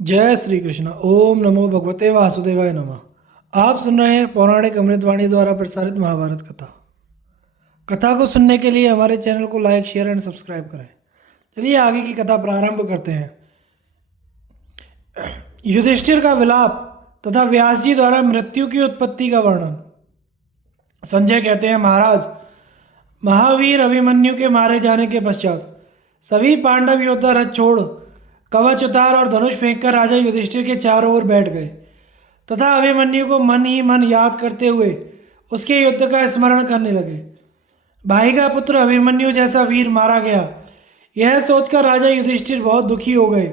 जय श्री कृष्ण। ओम नमो भगवते वासुदेवाय नमः। आप सुन रहे हैं पौराणिक अमृतवाणी द्वारा प्रसारित महाभारत कथा। कथा को सुनने के लिए हमारे चैनल को लाइक शेयर एंड सब्सक्राइब करें। चलिए आगे की कथा प्रारंभ करते हैं। युधिष्ठिर का विलाप तथा व्यास जी द्वारा मृत्यु की उत्पत्ति का वर्णन। संजय कहते हैं, महाराज, महावीर अभिमन्यु के मारे जाने के पश्चात सभी पांडव योद्धा रथ छोड़ कवच उतार और धनुष फेंककर राजा युधिष्ठिर के चारों ओर बैठ गए तथा अभिमन्यु को मन ही मन याद करते हुए उसके युद्ध का स्मरण करने लगे। भाई का पुत्र अभिमन्यु जैसा वीर मारा गया, यह सोचकर राजा युधिष्ठिर बहुत दुखी हो गए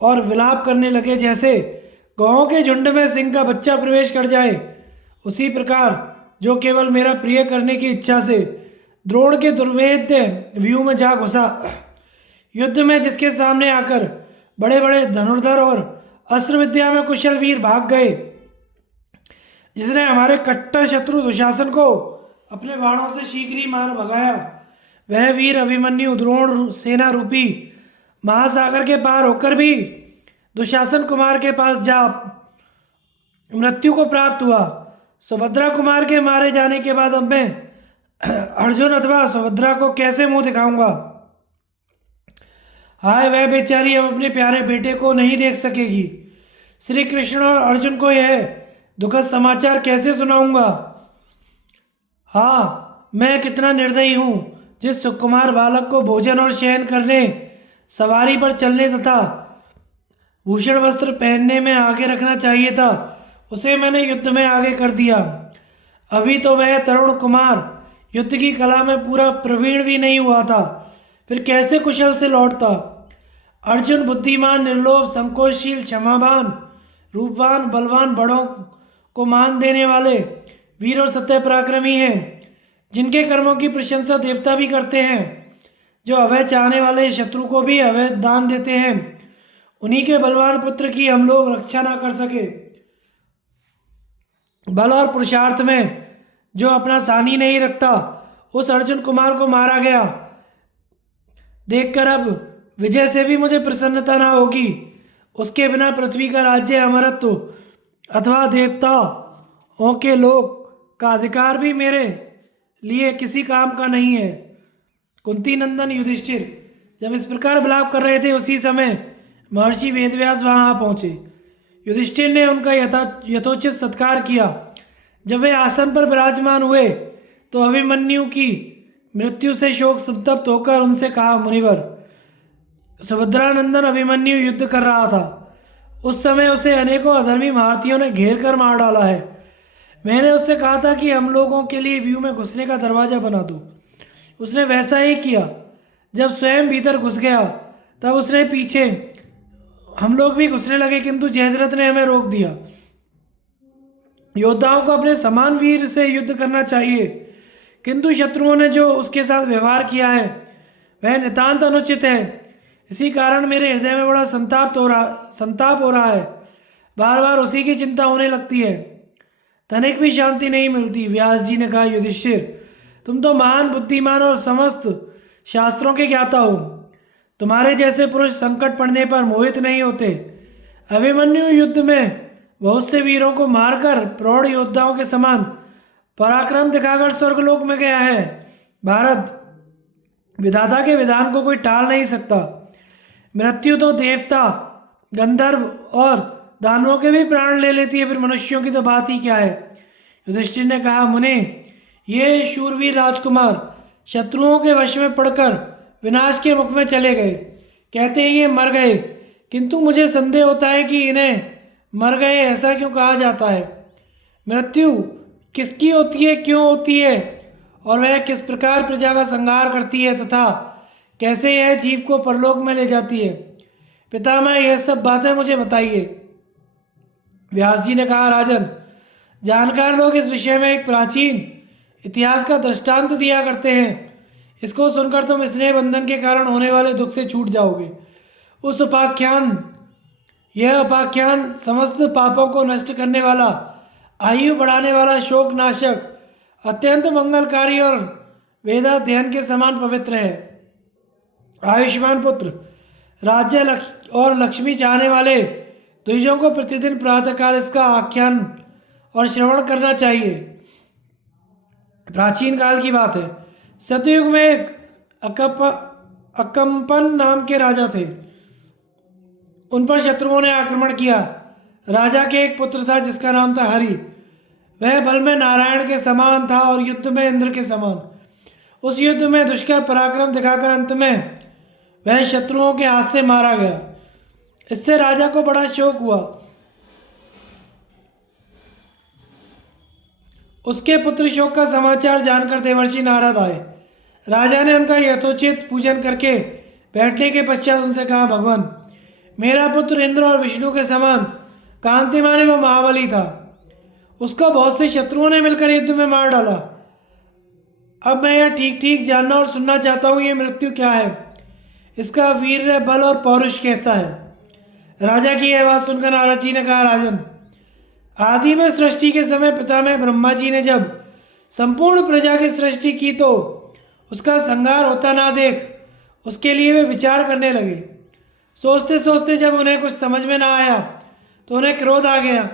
और विलाप करने लगे। जैसे गौओं के झुंड में सिंह का बच्चा प्रवेश कर जाए, उसी प्रकार जो केवल मेरा प्रिय करने की इच्छा से द्रोण के दुर्भेद्य व्यूह में जा घुसा, युद्ध में जिसके सामने आकर बड़े बड़े धनुर्धर और अस्त्र विद्या में कुशल वीर भाग गए, जिसने हमारे कट्टर शत्रु दुशासन को अपने बाणों से शीघ्र ही मार भगाया, वह वीर अभिमन्यु द्रोण सेना रूपी महासागर के पार होकर भी दुशासन कुमार के पास जा मृत्यु को प्राप्त हुआ। सुभद्रा कुमार के मारे जाने के बाद अब मैं अर्जुन अथवा सुभद्रा को कैसे मुंह दिखाऊंगा। हाय, वह बेचारी अब अपने प्यारे बेटे को नहीं देख सकेगी। श्री कृष्ण और अर्जुन को यह दुखद समाचार कैसे सुनाऊंगा। हाँ, मैं कितना निर्दयी हूँ। जिस सुकुमार बालक को भोजन और शयन करने, सवारी पर चलने तथा भूषण वस्त्र पहनने में आगे रखना चाहिए था, उसे मैंने युद्ध में आगे कर दिया। अभी तो वह तरुण कुमार युद्ध की कला में पूरा प्रवीण भी नहीं हुआ था, फिर कैसे कुशल से लौटता। अर्जुन बुद्धिमान, निर्लोभ, संकोचशील, क्षमावान, रूपवान, बलवान, बड़ों को मान देने वाले वीर और सत्य पराक्रमी हैं, जिनके कर्मों की प्रशंसा देवता भी करते हैं, जो अभय चाहने वाले शत्रु को भी अभय दान देते हैं। उन्हीं के बलवान पुत्र की हम लोग रक्षा ना कर सके। बल और पुरुषार्थ में जो अपना सानी नहीं रखता, उस अर्जुन कुमार को मारा गया देखकर अब विजय से भी मुझे प्रसन्नता ना होगी। उसके बिना पृथ्वी का राज्य, अमरत्व अथवा देवताओं के लोक का अधिकार भी मेरे लिए किसी काम का नहीं है। कुंती नंदन युधिष्ठिर जब इस प्रकार विलाप कर रहे थे, उसी समय महर्षि वेदव्यास वहां आ पहुंचे। युधिष्ठिर ने उनका यथोचित सत्कार किया। जब वे आसन पर विराजमान हुए तो अभिमन्यु की मृत्यु से शोक संतप्त होकर उनसे कहा, मुनिवर, सुभद्रानंदन अभिमन्यु युद्ध कर रहा था। उस समय उसे अनेकों अधर्मी महारथियों ने घेर कर मार डाला है। मैंने उससे कहा था कि हम लोगों के लिए व्यू में घुसने का दरवाज़ा बना दो। उसने वैसा ही किया। जब स्वयं भीतर घुस गया तब उसने पीछे हम लोग भी घुसने लगे, किंतु जयद्रथ ने हमें रोक दिया। योद्धाओं को अपने समान वीर से युद्ध करना चाहिए, किंतु शत्रुओं ने जो उसके साथ व्यवहार किया है वह नितांत अनुचित है। इसी कारण मेरे हृदय में बड़ा संताप हो रहा है। बार बार उसी की चिंता होने लगती है, तनिक भी शांति नहीं मिलती। व्यास जी ने कहा, युधिष्ठिर, तुम तो महान बुद्धिमान और समस्त शास्त्रों के ज्ञाता हो। तुम्हारे जैसे पुरुष संकट पड़ने पर मोहित नहीं होते। अभिमन्यु युद्ध में बहुत से वीरों को मारकर प्रौढ़ योद्धाओं के समान पराक्रम दिखाकर स्वर्गलोक में गया है। भारत विधाता के विधान को कोई टाल नहीं सकता। मृत्यु तो देवता, गंधर्व और दानवों के भी प्राण ले लेती है, फिर मनुष्यों की तो बात ही क्या है। युधिष्ठिर ने कहा, मुने, ये शूरवीर राजकुमार शत्रुओं के वश में पड़कर विनाश के मुख में चले गए। कहते हैं ये मर गए, किंतु मुझे संदेह होता है कि इन्हें मर गए ऐसा क्यों कहा जाता है। मृत्यु किसकी होती है, क्यों होती है, और वह किस प्रकार प्रजा का संहार करती है तथा कैसे यह जीव को परलोक में ले जाती है। पितामह, यह सब बातें मुझे बताइए। व्यास जी ने कहा, राजन, जानकार लोग इस विषय में एक प्राचीन इतिहास का दृष्टांत दिया करते हैं। इसको सुनकर तुम स्नेह बंधन के कारण होने वाले दुख से छूट जाओगे। यह उपाख्यान समस्त पापों को नष्ट करने वाला, आयु बढ़ाने वाला, शोक नाशक, अत्यंत मंगलकारी और वेदाध्ययन के समान पवित्र है। आयुष्मान पुत्र, राज्य और लक्ष्मी चाहने वाले द्विजों को प्रतिदिन प्रातःकाल इसका आख्यान और श्रवण करना चाहिए। प्राचीन काल की बात है। सतयुग में एक अकम्पन नाम के राजा थे। उन पर शत्रुओं ने आक्रमण किया। राजा के एक पुत्र था जिसका नाम था हरि। वह बल में नारायण के समान था और युद्ध में इंद्र के समान। उस युद्ध में दुष्कर पराक्रम दिखाकर अंत में वह शत्रुओं के हाथ से मारा गया। इससे राजा को बड़ा शोक हुआ। उसके पुत्र शोक का समाचार जानकर देवर्षि नारद आए। राजा ने उनका यथोचित पूजन करके बैठने के पश्चात उनसे कहा, भगवान, मेरा पुत्र इंद्र और विष्णु के समान कांतिमान एवं महाबली था। उसको बहुत से शत्रुओं ने मिलकर युद्ध में मार डाला। अब मैं यह ठीक ठीक जानना और सुनना चाहता हूँ, ये मृत्यु क्या है, इसका वीर्य, बल और पौरुष कैसा है। राजा की यह बात सुनकर नारद जी ने कहा, राजन, आदि में सृष्टि के समय पितामह ब्रह्मा जी ने जब संपूर्ण प्रजा की सृष्टि की तो उसका संहार होता ना देख उसके लिए वे विचार करने लगे। सोचते सोचते जब उन्हें कुछ समझ में ना आया तो उन्हें क्रोध आ गया।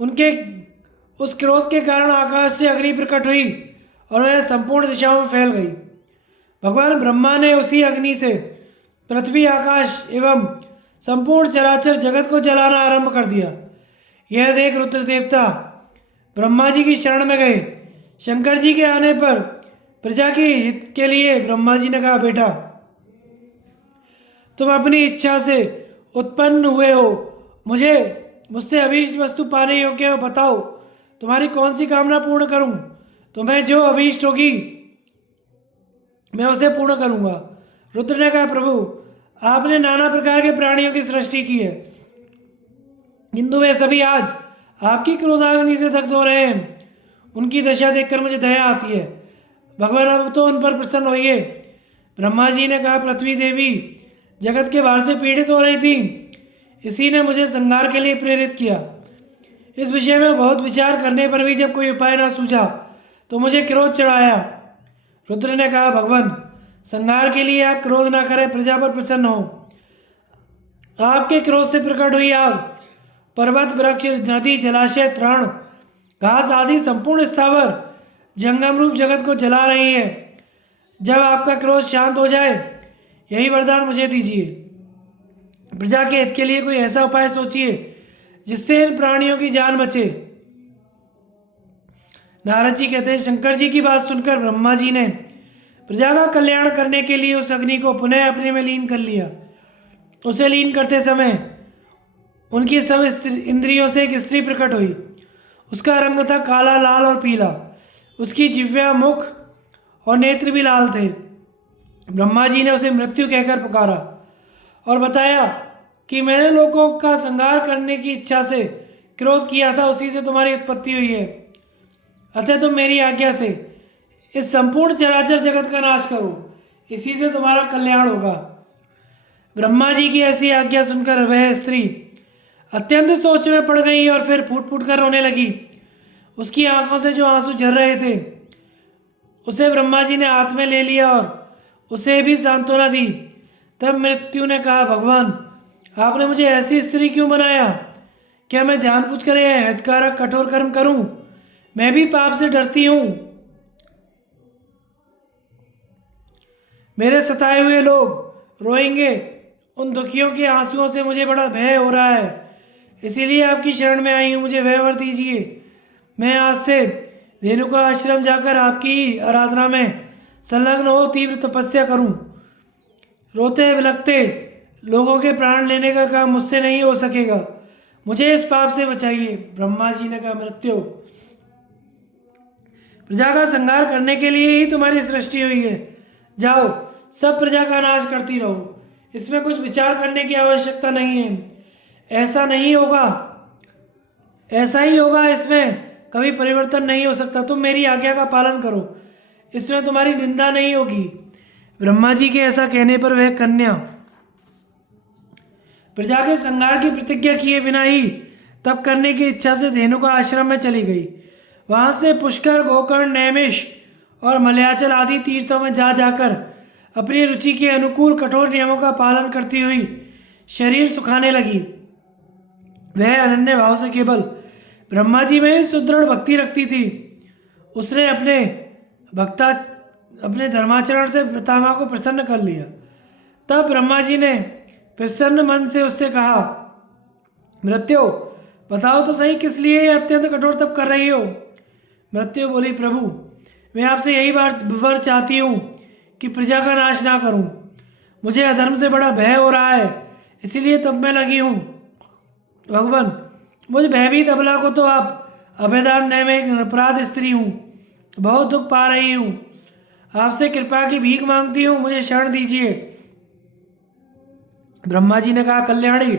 उनके उस क्रोध के कारण आकाश से अग्नि प्रकट हुई और वह संपूर्ण दिशाओं में फैल गई। भगवान ब्रह्मा ने उसी अग्नि से पृथ्वी, आकाश एवं संपूर्ण चराचर जगत को जलाना आरंभ कर दिया। यह देख रुद्र देवता ब्रह्मा जी की शरण में गए। शंकर जी के आने पर प्रजा के हित के लिए ब्रह्मा जी ने कहा, बेटा, तुम अपनी इच्छा से उत्पन्न हुए हो, मुझसे अभीष्ट वस्तु पाने योग्य हो, बताओ तुम्हारी कौन सी कामना पूर्ण करूं। तुम्हें जो अभीष्ट होगी मैं उसे पूर्ण करूंगा। रुद्र ने कहा, प्रभु, आपने नाना प्रकार के प्राणियों की सृष्टि की है, किंतु वे सभी आज आपकी क्रोधाग्नि से दग्ध हो रहे हैं। उनकी दशा देखकर मुझे दया आती है। भगवान, अब तो उन पर प्रसन्न होइए। ब्रह्मा जी ने कहा, पृथ्वी देवी जगत के भार से पीड़ित हो रही थी, इसी ने मुझे संहार के लिए प्रेरित किया। इस विषय में बहुत विचार करने पर भी जब कोई उपाय ना सूझा तो मुझे क्रोध चढ़ाया। रुद्र ने कहा, भगवान, संहार के लिए आप क्रोध ना करें, प्रजा पर प्रसन्न हो। आपके क्रोध से प्रकट हुई आग पर्वत, वृक्ष, नदी, जलाशय, तृण, घास आदि संपूर्ण स्थावर जंगम रूप जगत को जला रही है। जब आपका क्रोध शांत हो जाए यही वरदान मुझे दीजिए। प्रजा के हित के लिए कोई ऐसा उपाय सोचिए जिससे इन प्राणियों की जान बचे। नारद जी कहते हैं, शंकर जी की बात सुनकर ब्रह्मा जी ने प्रजा का कल्याण करने के लिए उस अग्नि को पुनः अपने में लीन कर लिया। उसे लीन करते समय उनकी सब इंद्रियों से एक स्त्री प्रकट हुई। उसका रंग था काला, लाल और पीला। उसकी जिह्वा, मुख और नेत्र भी लाल थे। ब्रह्मा जी ने उसे मृत्यु कहकर पुकारा और बताया कि मैंने लोगों का संहार करने की इच्छा से क्रोध किया था, उसी से तुम्हारी उत्पत्ति हुई है। अतः तुम मेरी आज्ञा से इस संपूर्ण चराचर जगत का नाश करो, इसी से तुम्हारा कल्याण होगा। ब्रह्मा जी की ऐसी आज्ञा सुनकर वह स्त्री अत्यंत सोच में पड़ गई और फिर फूट फूट कर रोने लगी। उसकी आंखों से जो आंसू झर रहे थे उसे ब्रह्मा जी ने हाथ में ले लिया और उसे भी सांत्वना दी। तब मृत्यु ने कहा, भगवान, आपने मुझे ऐसी स्त्री क्यों बनाया? क्या मैं जानबूझकर यह हितकारक कठोर कर्म करूं? मैं भी पाप से डरती हूं। मेरे सताए हुए लोग रोएंगे, उन दुखियों के आंसुओं से मुझे बड़ा भय हो रहा है। इसीलिए आपकी शरण में आई हूँ, मुझे वह वर दीजिए। मैं आज से रेणुका आश्रम जाकर आपकी आराधना में संलग्न हो तीव्र तपस्या करूं। रोते बिलखते लोगों के प्राण लेने का काम मुझसे नहीं हो सकेगा, मुझे इस पाप से बचाइए। ब्रह्मा जी ने कहा, मृत्यु, प्रजा का संहार करने के लिए ही तुम्हारी सृष्टि हुई है। जाओ, सब प्रजा का नाश करती रहो, इसमें कुछ विचार करने की आवश्यकता नहीं है। ऐसा नहीं होगा, ऐसा ही होगा, इसमें कभी परिवर्तन नहीं हो सकता। तुम मेरी आज्ञा का पालन करो, इसमें तुम्हारी निंदा नहीं होगी। ब्रह्मा जी के ऐसा कहने पर वह कन्या प्रजा के संहार की प्रतिज्ञा किए बिना ही तप करने की इच्छा से धेनुका आश्रम में चली गई। वहां से पुष्कर, गोकर्ण, नैमिष और मलयाचल आदि तीर्थों में जा जाकर अपनी रुचि के अनुकूल कठोर नियमों का पालन करती हुई शरीर सुखाने लगी। वह अनन्य भाव से केवल ब्रह्मा जी में ही सुदृढ़ भक्ति रखती थी। उसने भक्ता अपने धर्माचरण से पितामह को प्रसन्न कर लिया। तब ब्रह्मा जी ने प्रसन्न मन से उससे कहा, मृत्यु, बताओ तो सही, किस लिए यह अत्यंत कठोर तप कर रही हो? मृत्यु बोली, प्रभु, मैं आपसे यही वर चाहती हूँ कि प्रजा का नाश ना करूँ। मुझे अधर्म से बड़ा भय हो रहा है, इसीलिए तब मैं लगी हूँ। भगवान, मुझ भयभीत अबला को तो आप अभयदान देने में एक अपराध स्त्री हूँ, बहुत दुख पा रही हूँ। आपसे कृपा की भीख मांगती हूँ, मुझे शरण दीजिए। ब्रह्मा जी ने कहा, कल्याणी,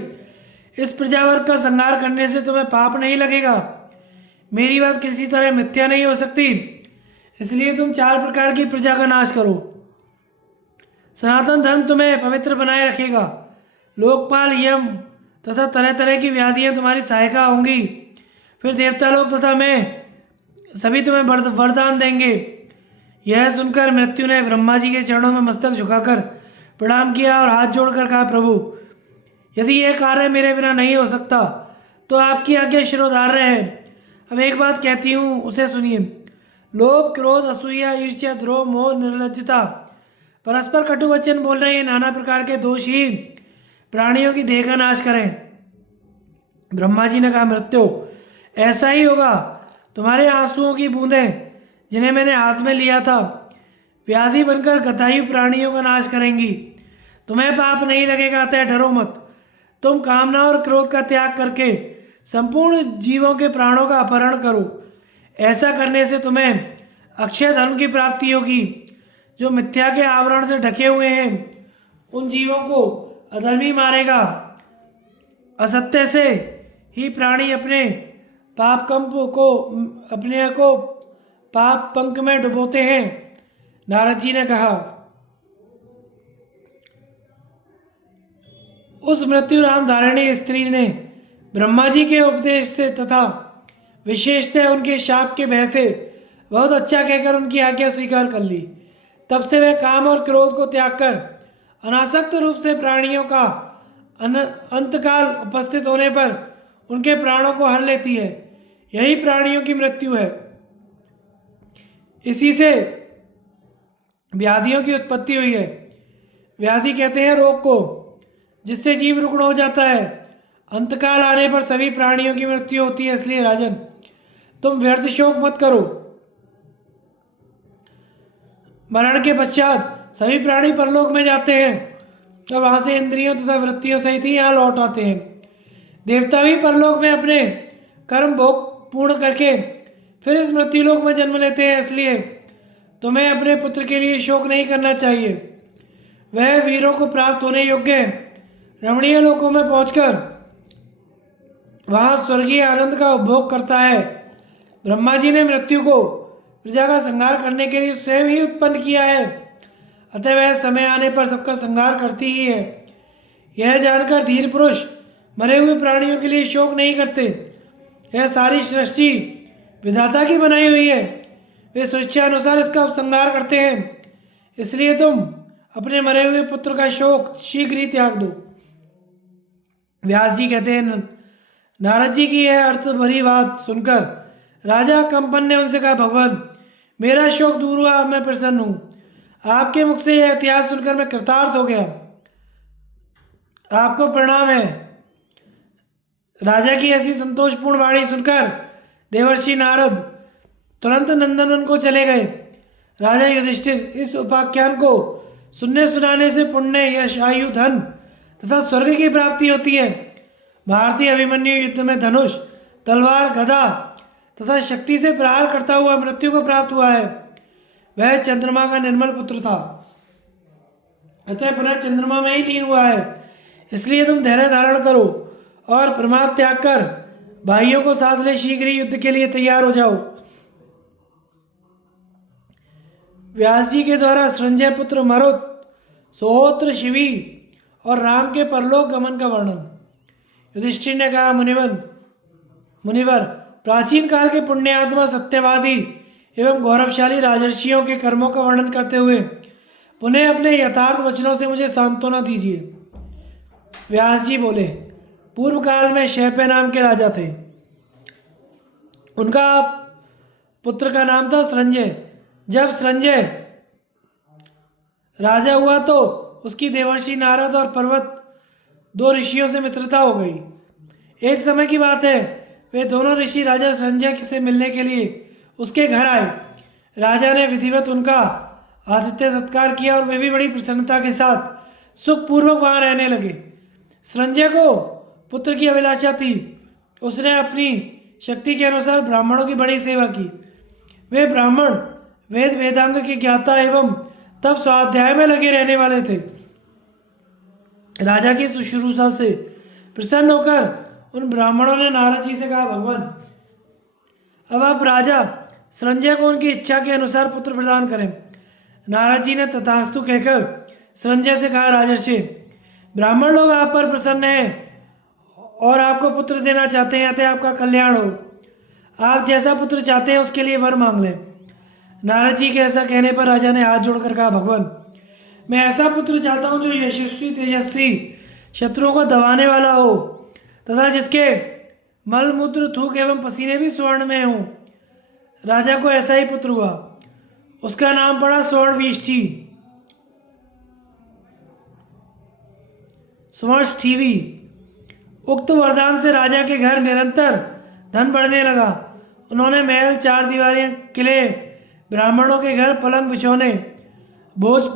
इस प्रजावर्ग का संहार करने से तुम्हें पाप नहीं लगेगा। मेरी बात किसी तरह मिथ्या नहीं हो सकती, इसलिए तुम 4 प्रकार की प्रजा का नाश करो। सनातन धर्म तुम्हें पवित्र बनाए रखेगा। लोकपाल, यम तथा तरह तरह की व्याधियां तुम्हारी सहायता होंगी। फिर देवता लोग तथा मैं सभी तुम्हें वरदान देंगे। यह सुनकर मृत्यु ने ब्रह्मा जी के चरणों में मस्तक झुकाकर प्रणाम किया और हाथ जोड़कर कहा, प्रभु, यदि यह कार्य मेरे बिना नहीं हो सकता तो आपकी आज्ञा शिरोधार्य है। अब एक बात कहती हूँ, उसे सुनिए। लोभ, क्रोध, असूया, ईर्ष्या, द्रोह, मोह, निर्लज्जता, परस्पर कटु वचन बोल रहे हैं, नाना प्रकार के दोष ही प्राणियों की देह का नाश करें। ब्रह्मा जी ने कहा, मृत्यु, ऐसा ही होगा। तुम्हारे आंसुओं की बूंदें जिन्हें मैंने हाथ में लिया था, व्याधि बनकर गतायु प्राणियों का नाश करेंगी। तुम्हें पाप नहीं लगेगा, अतः डरो मत। तुम कामना और क्रोध का त्याग करके संपूर्ण जीवों के प्राणों का अपहरण करो। ऐसा करने से तुम्हें अक्षय धन की प्राप्ति होगी। जो मिथ्या के आवरण से ढके हुए हैं, उन जीवों को अधर्मी मारेगा। असत्य से ही प्राणी अपने को पाप पंख में डुबोते हैं। नारद जी ने कहा, उस मृत्यु नाम धारिणी स्त्री ने ब्रह्मा जी के उपदेश से तथा विशेषतः उनके शाप के भय से बहुत अच्छा कहकर उनकी आज्ञा स्वीकार कर ली। तब से वह काम और क्रोध को त्याग कर अनासक्त रूप से प्राणियों का अंतकाल उपस्थित होने पर उनके प्राणों को हर लेती है। यही प्राणियों की मृत्यु है। इसी से व्याधियों की उत्पत्ति हुई है। व्याधि कहते हैं रोग को, जिससे जीव रुग्ण हो जाता है। अंतकाल आने पर सभी प्राणियों की मृत्यु होती है। इसलिए राजन, तुम व्यर्थ शोक मत करो। मरण के पश्चात सभी प्राणी परलोक में जाते हैं और वहां से इंद्रियों तथा वृत्तियों सहित ही यहाँ लौट आते हैं। देवता भी परलोक में अपने कर्म भोग पूर्ण करके फिर इस मृत्युलोक में जन्म लेते हैं। इसलिए तुम्हें अपने पुत्र के लिए शोक नहीं करना चाहिए। वह वीरों को प्राप्त होने योग्य रमणीय लोकों में पहुंचकर वहां स्वर्गीय आनंद का उपभोग करता है। ब्रह्मा जी ने मृत्यु को प्रजा का संहार करने के लिए स्वयं ही उत्पन्न किया है, अतः वह समय आने पर सबका संहार करती ही है। यह जानकर धीर पुरुष मरे हुए प्राणियों के लिए शोक नहीं करते। यह सारी सृष्टि विधाता की बनाई हुई है, वे स्वेच्छा अनुसार इसका उपसंहार करते हैं। इसलिए तुम अपने मरे हुए पुत्र का शोक शीघ्र ही त्याग दो। व्यास जी कहते हैं, नारद जी की यह अर्थ भरी बात सुनकर राजा कंपन ने उनसे कहा, भगवान, मेरा शोक दूर हुआ, अब मैं प्रसन्न हूँ। आपके मुख से यह इतिहास सुनकर मैं कृतार्थ हो गया। आपको प्रणाम है। राजा की ऐसी संतोषपूर्ण वाणी सुनकर देवर्षि नारद तुरंत नंदनवन को चले गए। राजा युधिष्ठिर, इस उपाख्यान को सुनने सुनाने से पुण्य, यश, आयु, धन तथा स्वर्ग की प्राप्ति होती है। भारतीय अभिमन्यु युद्ध में धनुष, तलवार, गदा तथा शक्ति से प्रहार करता हुआ मृत्यु को प्राप्त हुआ है। वह चंद्रमा का निर्मल पुत्र था, अतः पुनः चंद्रमा में ही लीन हुआ है। इसलिए तुम धैर्य धारण करो और प्रमाद त्याग कर भाइयों को साथ ले शीघ्र ही युद्ध के लिए तैयार हो जाओ। व्यास जी के द्वारा संजय पुत्र मरुत, सोहोत्र, शिवी और राम के परलोक गमन का वर्णन। युधिष्ठिर ने कहा, मुनिवर, प्राचीन काल के पुण्यात्मा, सत्यवादी एवं गौरवशाली राजर्षियों के कर्मों का वर्णन करते हुए पुनः अपने यथार्थ वचनों से मुझे सांत्वना दीजिए। व्यास जी बोले, पूर्व काल में शैप्य नाम के राजा थे। उनका पुत्र का नाम था संजय। जब संजय राजा हुआ तो उसकी देवर्षि नारद और पर्वत दो ऋषियों से मित्रता हो गई। एक समय की बात है, वे दोनों ऋषि राजा संजय से मिलने के लिए उसके घर आए। राजा ने विधिवत उनका आतिथ्य सत्कार किया और वे भी बड़ी प्रसन्नता के साथ सुखपूर्वक वहाँ रहने लगे। संजय को पुत्र की अभिलाषा थी। उसने अपनी शक्ति के अनुसार ब्राह्मणों की बड़ी सेवा की। वे ब्राह्मण वेद वेदांग के ज्ञाता एवं तब स्वाध्याय में लगे रहने वाले थे। राजा की शुश्रूषा से प्रसन्न होकर उन ब्राह्मणों ने नारद जी से कहा, भगवान, अब आप राजा संजय को उनकी इच्छा के अनुसार पुत्र प्रदान करें। नारद जी ने तथास्तु कहकर संजय से कहा, राजर्षि, ब्राह्मण लोग आप पर प्रसन्न हैं और आपको पुत्र देना चाहते हैं, अतः आपका कल्याण हो। आप जैसा पुत्र चाहते हैं उसके लिए वर मांग लें। नारद जी के ऐसा कहने पर राजा ने हाथ जोड़कर कहा, भगवान, मैं ऐसा पुत्र चाहता हूँ जो यशस्वी तेजस्वी, शत्रुओं को दबाने वाला हो तथा जिसके मल मूत्र थूक एवं पसीने भी स्वर्ण में हों। राजा को ऐसा ही पुत्र हुआ। उसका नाम पड़ा स्वर्णवीष्टि, स्वर्णष्ठीवी। उक्त वरदान से राजा के घर निरंतर धन बढ़ने लगा। उन्होंने महल, चार दीवारें, किले, ब्राह्मणों के घर पलंग बिछौने, भोज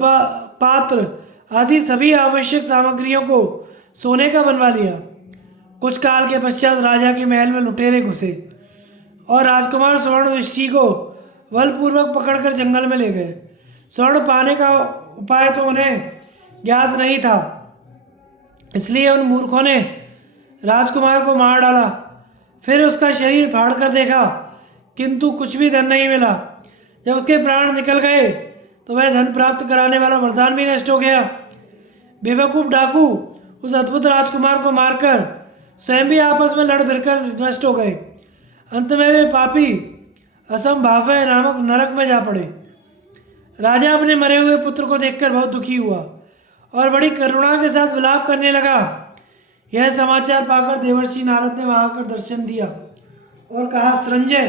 पात्र आदि सभी आवश्यक सामग्रियों को सोने का बनवा लिया। कुछ काल के पश्चात राजा के महल में लुटेरे घुसे और राजकुमार स्वर्णविष्टि को बलपूर्वक पकड़कर जंगल में ले गए। स्वर्ण पाने का उपाय तो उन्हें ज्ञात नहीं था, इसलिए उन मूर्खों ने राजकुमार को मार डाला। फिर उसका शरीर फाड़ कर देखा, किंतु कुछ भी धन नहीं मिला। जब उसके प्राण निकल गए तो वह धन प्राप्त कराने वाला वरदान भी नष्ट हो गया। बेवकूफ डाकू उस अद्भुत राजकुमार को मारकर स्वयं भी आपस में लड़ भिड़कर नष्ट हो गए। अंत में वे पापी असंभाव्य नामक नरक में जा पड़े। राजा अपने मरे हुए पुत्र को देखकर बहुत दुखी हुआ और बड़ी करुणा के साथ विलाप करने लगा। यह समाचार पाकर देवर्षि नारद ने वहां आकर दर्शन दिया और कहा, संजय,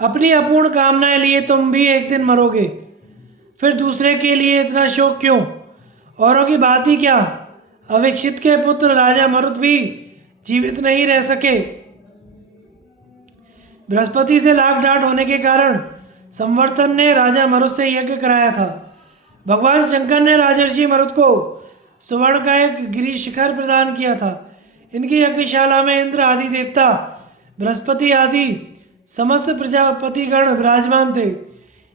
अपनी अपूर्ण कामनाएं लिए तुम भी एक दिन मरोगे, फिर दूसरे के लिए इतना शोक क्यों? औरों की बात ही क्या, अविक्षित के पुत्र राजा मरुत भी जीवित नहीं रह सके। बृहस्पति से लाख डांट होने के कारण संवर्तन ने राजा मरुत से यज्ञ कराया था। भगवान शंकर ने राजर्षि मरुत को सुवर्ण का एक गिरी शिखर प्रदान किया था। इनकी यज्ञशाला में इंद्र आदि देवता, बृहस्पति आदि समस्त प्रजापतिगण विराजमान थे।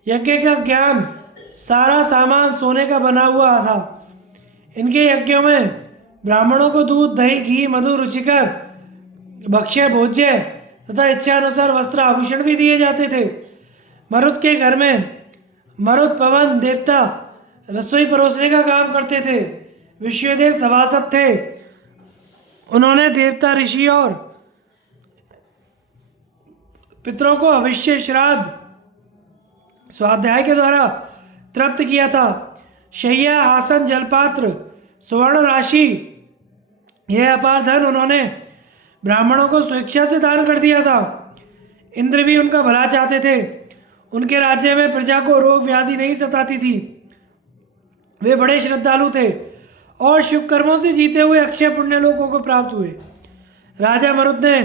यज्ञ का ज्ञान सारा सामान सोने का बना हुआ था। इनके यज्ञों में ब्राह्मणों को दूध, दही, घी, मधु, रुचिकर भक्ष्य भोज्य तथा इच्छा अनुसार वस्त्र आभूषण भी दिए जाते थे। मरुत के घर में मरुत पवन देवता रसोई परोसने का काम करते थे। विश्वदेव सभासद थे। उन्होंने देवता, ऋषि और पितरों को अवश्य श्राद्ध स्वाध्याय के द्वारा तृप्त किया था। शैया, आसन, जलपात्र, स्वर्ण राशि, यह अपार धन उन्होंने ब्राह्मणों को स्वेच्छा से दान कर दिया था। इंद्र भी उनका भला चाहते थे। उनके राज्य में प्रजा को रोग व्याधि नहीं सताती थी। वे बड़े श्रद्धालु थे और शुभ कर्मों से जीते हुए अक्षय पुण्य लोकों को प्राप्त हुए। राजा मरुत ने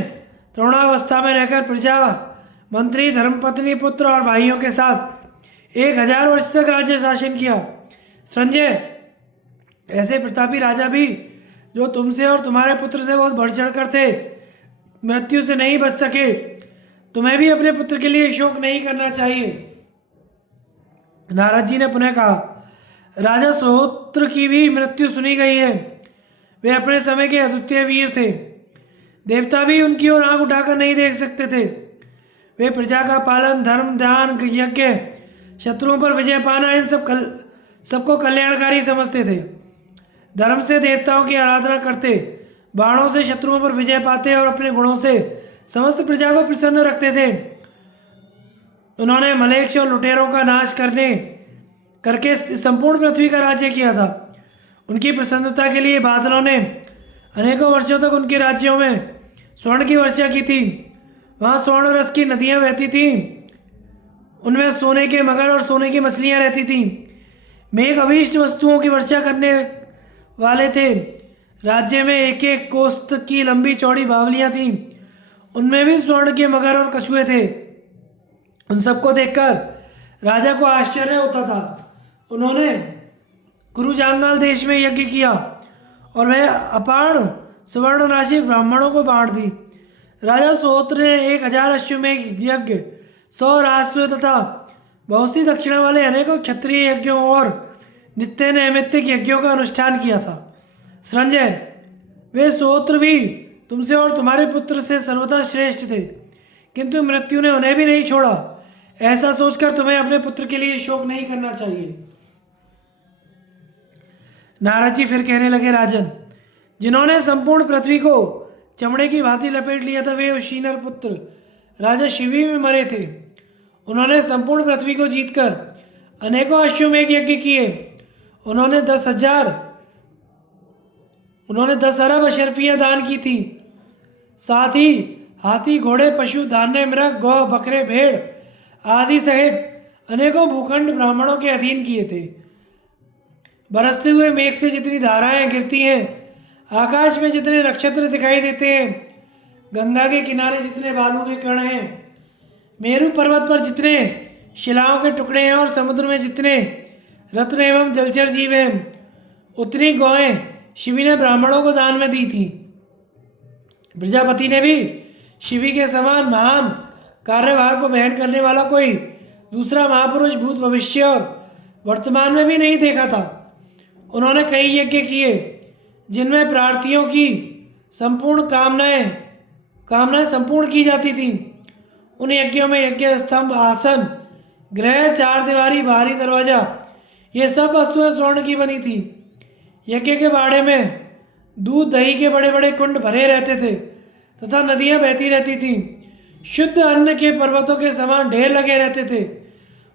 तरुणावस्था में रहकर प्रजा, मंत्री, धर्मपत्नी, पुत्र और भाइयों के साथ 1000 वर्ष तक राज्य शासन किया। संजय, ऐसे प्रतापी राजा भी जो तुमसे और तुम्हारे पुत्र से बहुत बढ़ चढ़ कर थे, मृत्यु से नहीं बच सके। तुम्हें भी अपने पुत्र के लिए शोक नहीं करना चाहिए। नारद जी ने पुनः कहा, राजा सोत्र की भी मृत्यु सुनी गई है। वे अपने समय के अद्वितीय वीर थे। देवता भी उनकी ओर आंख उठाकर नहीं देख सकते थे। वे प्रजा का पालन, धर्म, ध्यान, यज्ञ, शत्रुओं पर विजय पाना, इन सबको कल्याणकारी समझते थे। धर्म से देवताओं की आराधना करते, बाणों से शत्रुओं पर विजय पाते और अपने गुणों से समस्त प्रजा को प्रसन्न रखते थे। उन्होंने मलेच्छ और लुटेरों का नाश करके संपूर्ण पृथ्वी का राज्य किया था। उनकी प्रसन्नता के लिए बादलों ने अनेकों वर्षों तक उनके राज्यों में स्वर्ण की वर्षा की थी। वहाँ स्वर्ण रस की नदियाँ बहती थीं, उनमें सोने के मगर और सोने की मछलियाँ रहती थीं। मेघ अभीष्ट वस्तुओं की वर्षा करने वाले थे। राज्य में एक एक कोस्त की लंबी चौड़ी बावलियाँ थीं, उनमें भी स्वर्ण के मगर और कछुए थे। उन सबको देखकर राजा को आश्चर्य होता था। उन्होंने कुरुजांगाल देश में यज्ञ किया और वह अपार सुवर्ण राशि ब्राह्मणों को बांट दी। राजा सोत्र ने 1000 अश्वमेघ यज्ञ, 100 राजस्व तथा बहुत सी दक्षिणा वाले अनेकों क्षत्रिय यज्ञों और नित्य नैमित्तिक यज्ञों का अनुष्ठान किया था। संजय, वे सोत्र भी तुमसे और तुम्हारे पुत्र से सर्वथा श्रेष्ठ थे, किंतु मृत्यु ने उन्हें भी नहीं छोड़ा। ऐसा सोचकर तुम्हें अपने पुत्र के लिए शोक नहीं करना चाहिए। नारद जी फिर कहने लगे, राजन, जिन्होंने संपूर्ण पृथ्वी को चमड़े की भांति लपेट लिया था, वे उशीनर पुत्र राजा शिवी में मरे थे। उन्होंने संपूर्ण पृथ्वी को जीतकर अनेकों अश्वमेघ यज्ञ किए। उन्होंने 10 अरब अशर्फियाँ दान की थी। साथ ही हाथी, घोड़े, पशु, धान्य, मृग, गौ, बकरे, भेड़ आदि सहित अनेकों भूखंड ब्राह्मणों के अधीन किए थे। बरसते हुए मेघ से जितनी धाराएं गिरती हैं, आकाश में जितने नक्षत्र दिखाई देते हैं, गंगा के किनारे जितने बालू के कण हैं, मेरू पर्वत पर जितने शिलाओं के टुकड़े हैं और समुद्र में जितने रत्न एवं जलचर जीव हैं, उतनी गौएं शिवी ने ब्राह्मणों को दान में दी थी। प्रजापति ने भी शिवी के समान महान कार्यभार को वहन करने वाला कोई दूसरा महापुरुष भूत, भविष्य और वर्तमान में भी नहीं देखा था। उन्होंने कई यज्ञ किए जिनमें प्रार्थियों की संपूर्ण कामनाएं संपूर्ण की जाती थीं। उन यज्ञों में यज्ञ स्तंभ, आसन, गृह, 4 दीवारी, बाहरी दरवाजा, ये सब वस्तुएं स्वर्ण की बनी थी। यज्ञ के बाड़े में दूध दही के बड़े बड़े कुंड भरे रहते थे तथा नदियां बहती रहती थीं। शुद्ध अन्न के पर्वतों के समान ढेर लगे रहते थे।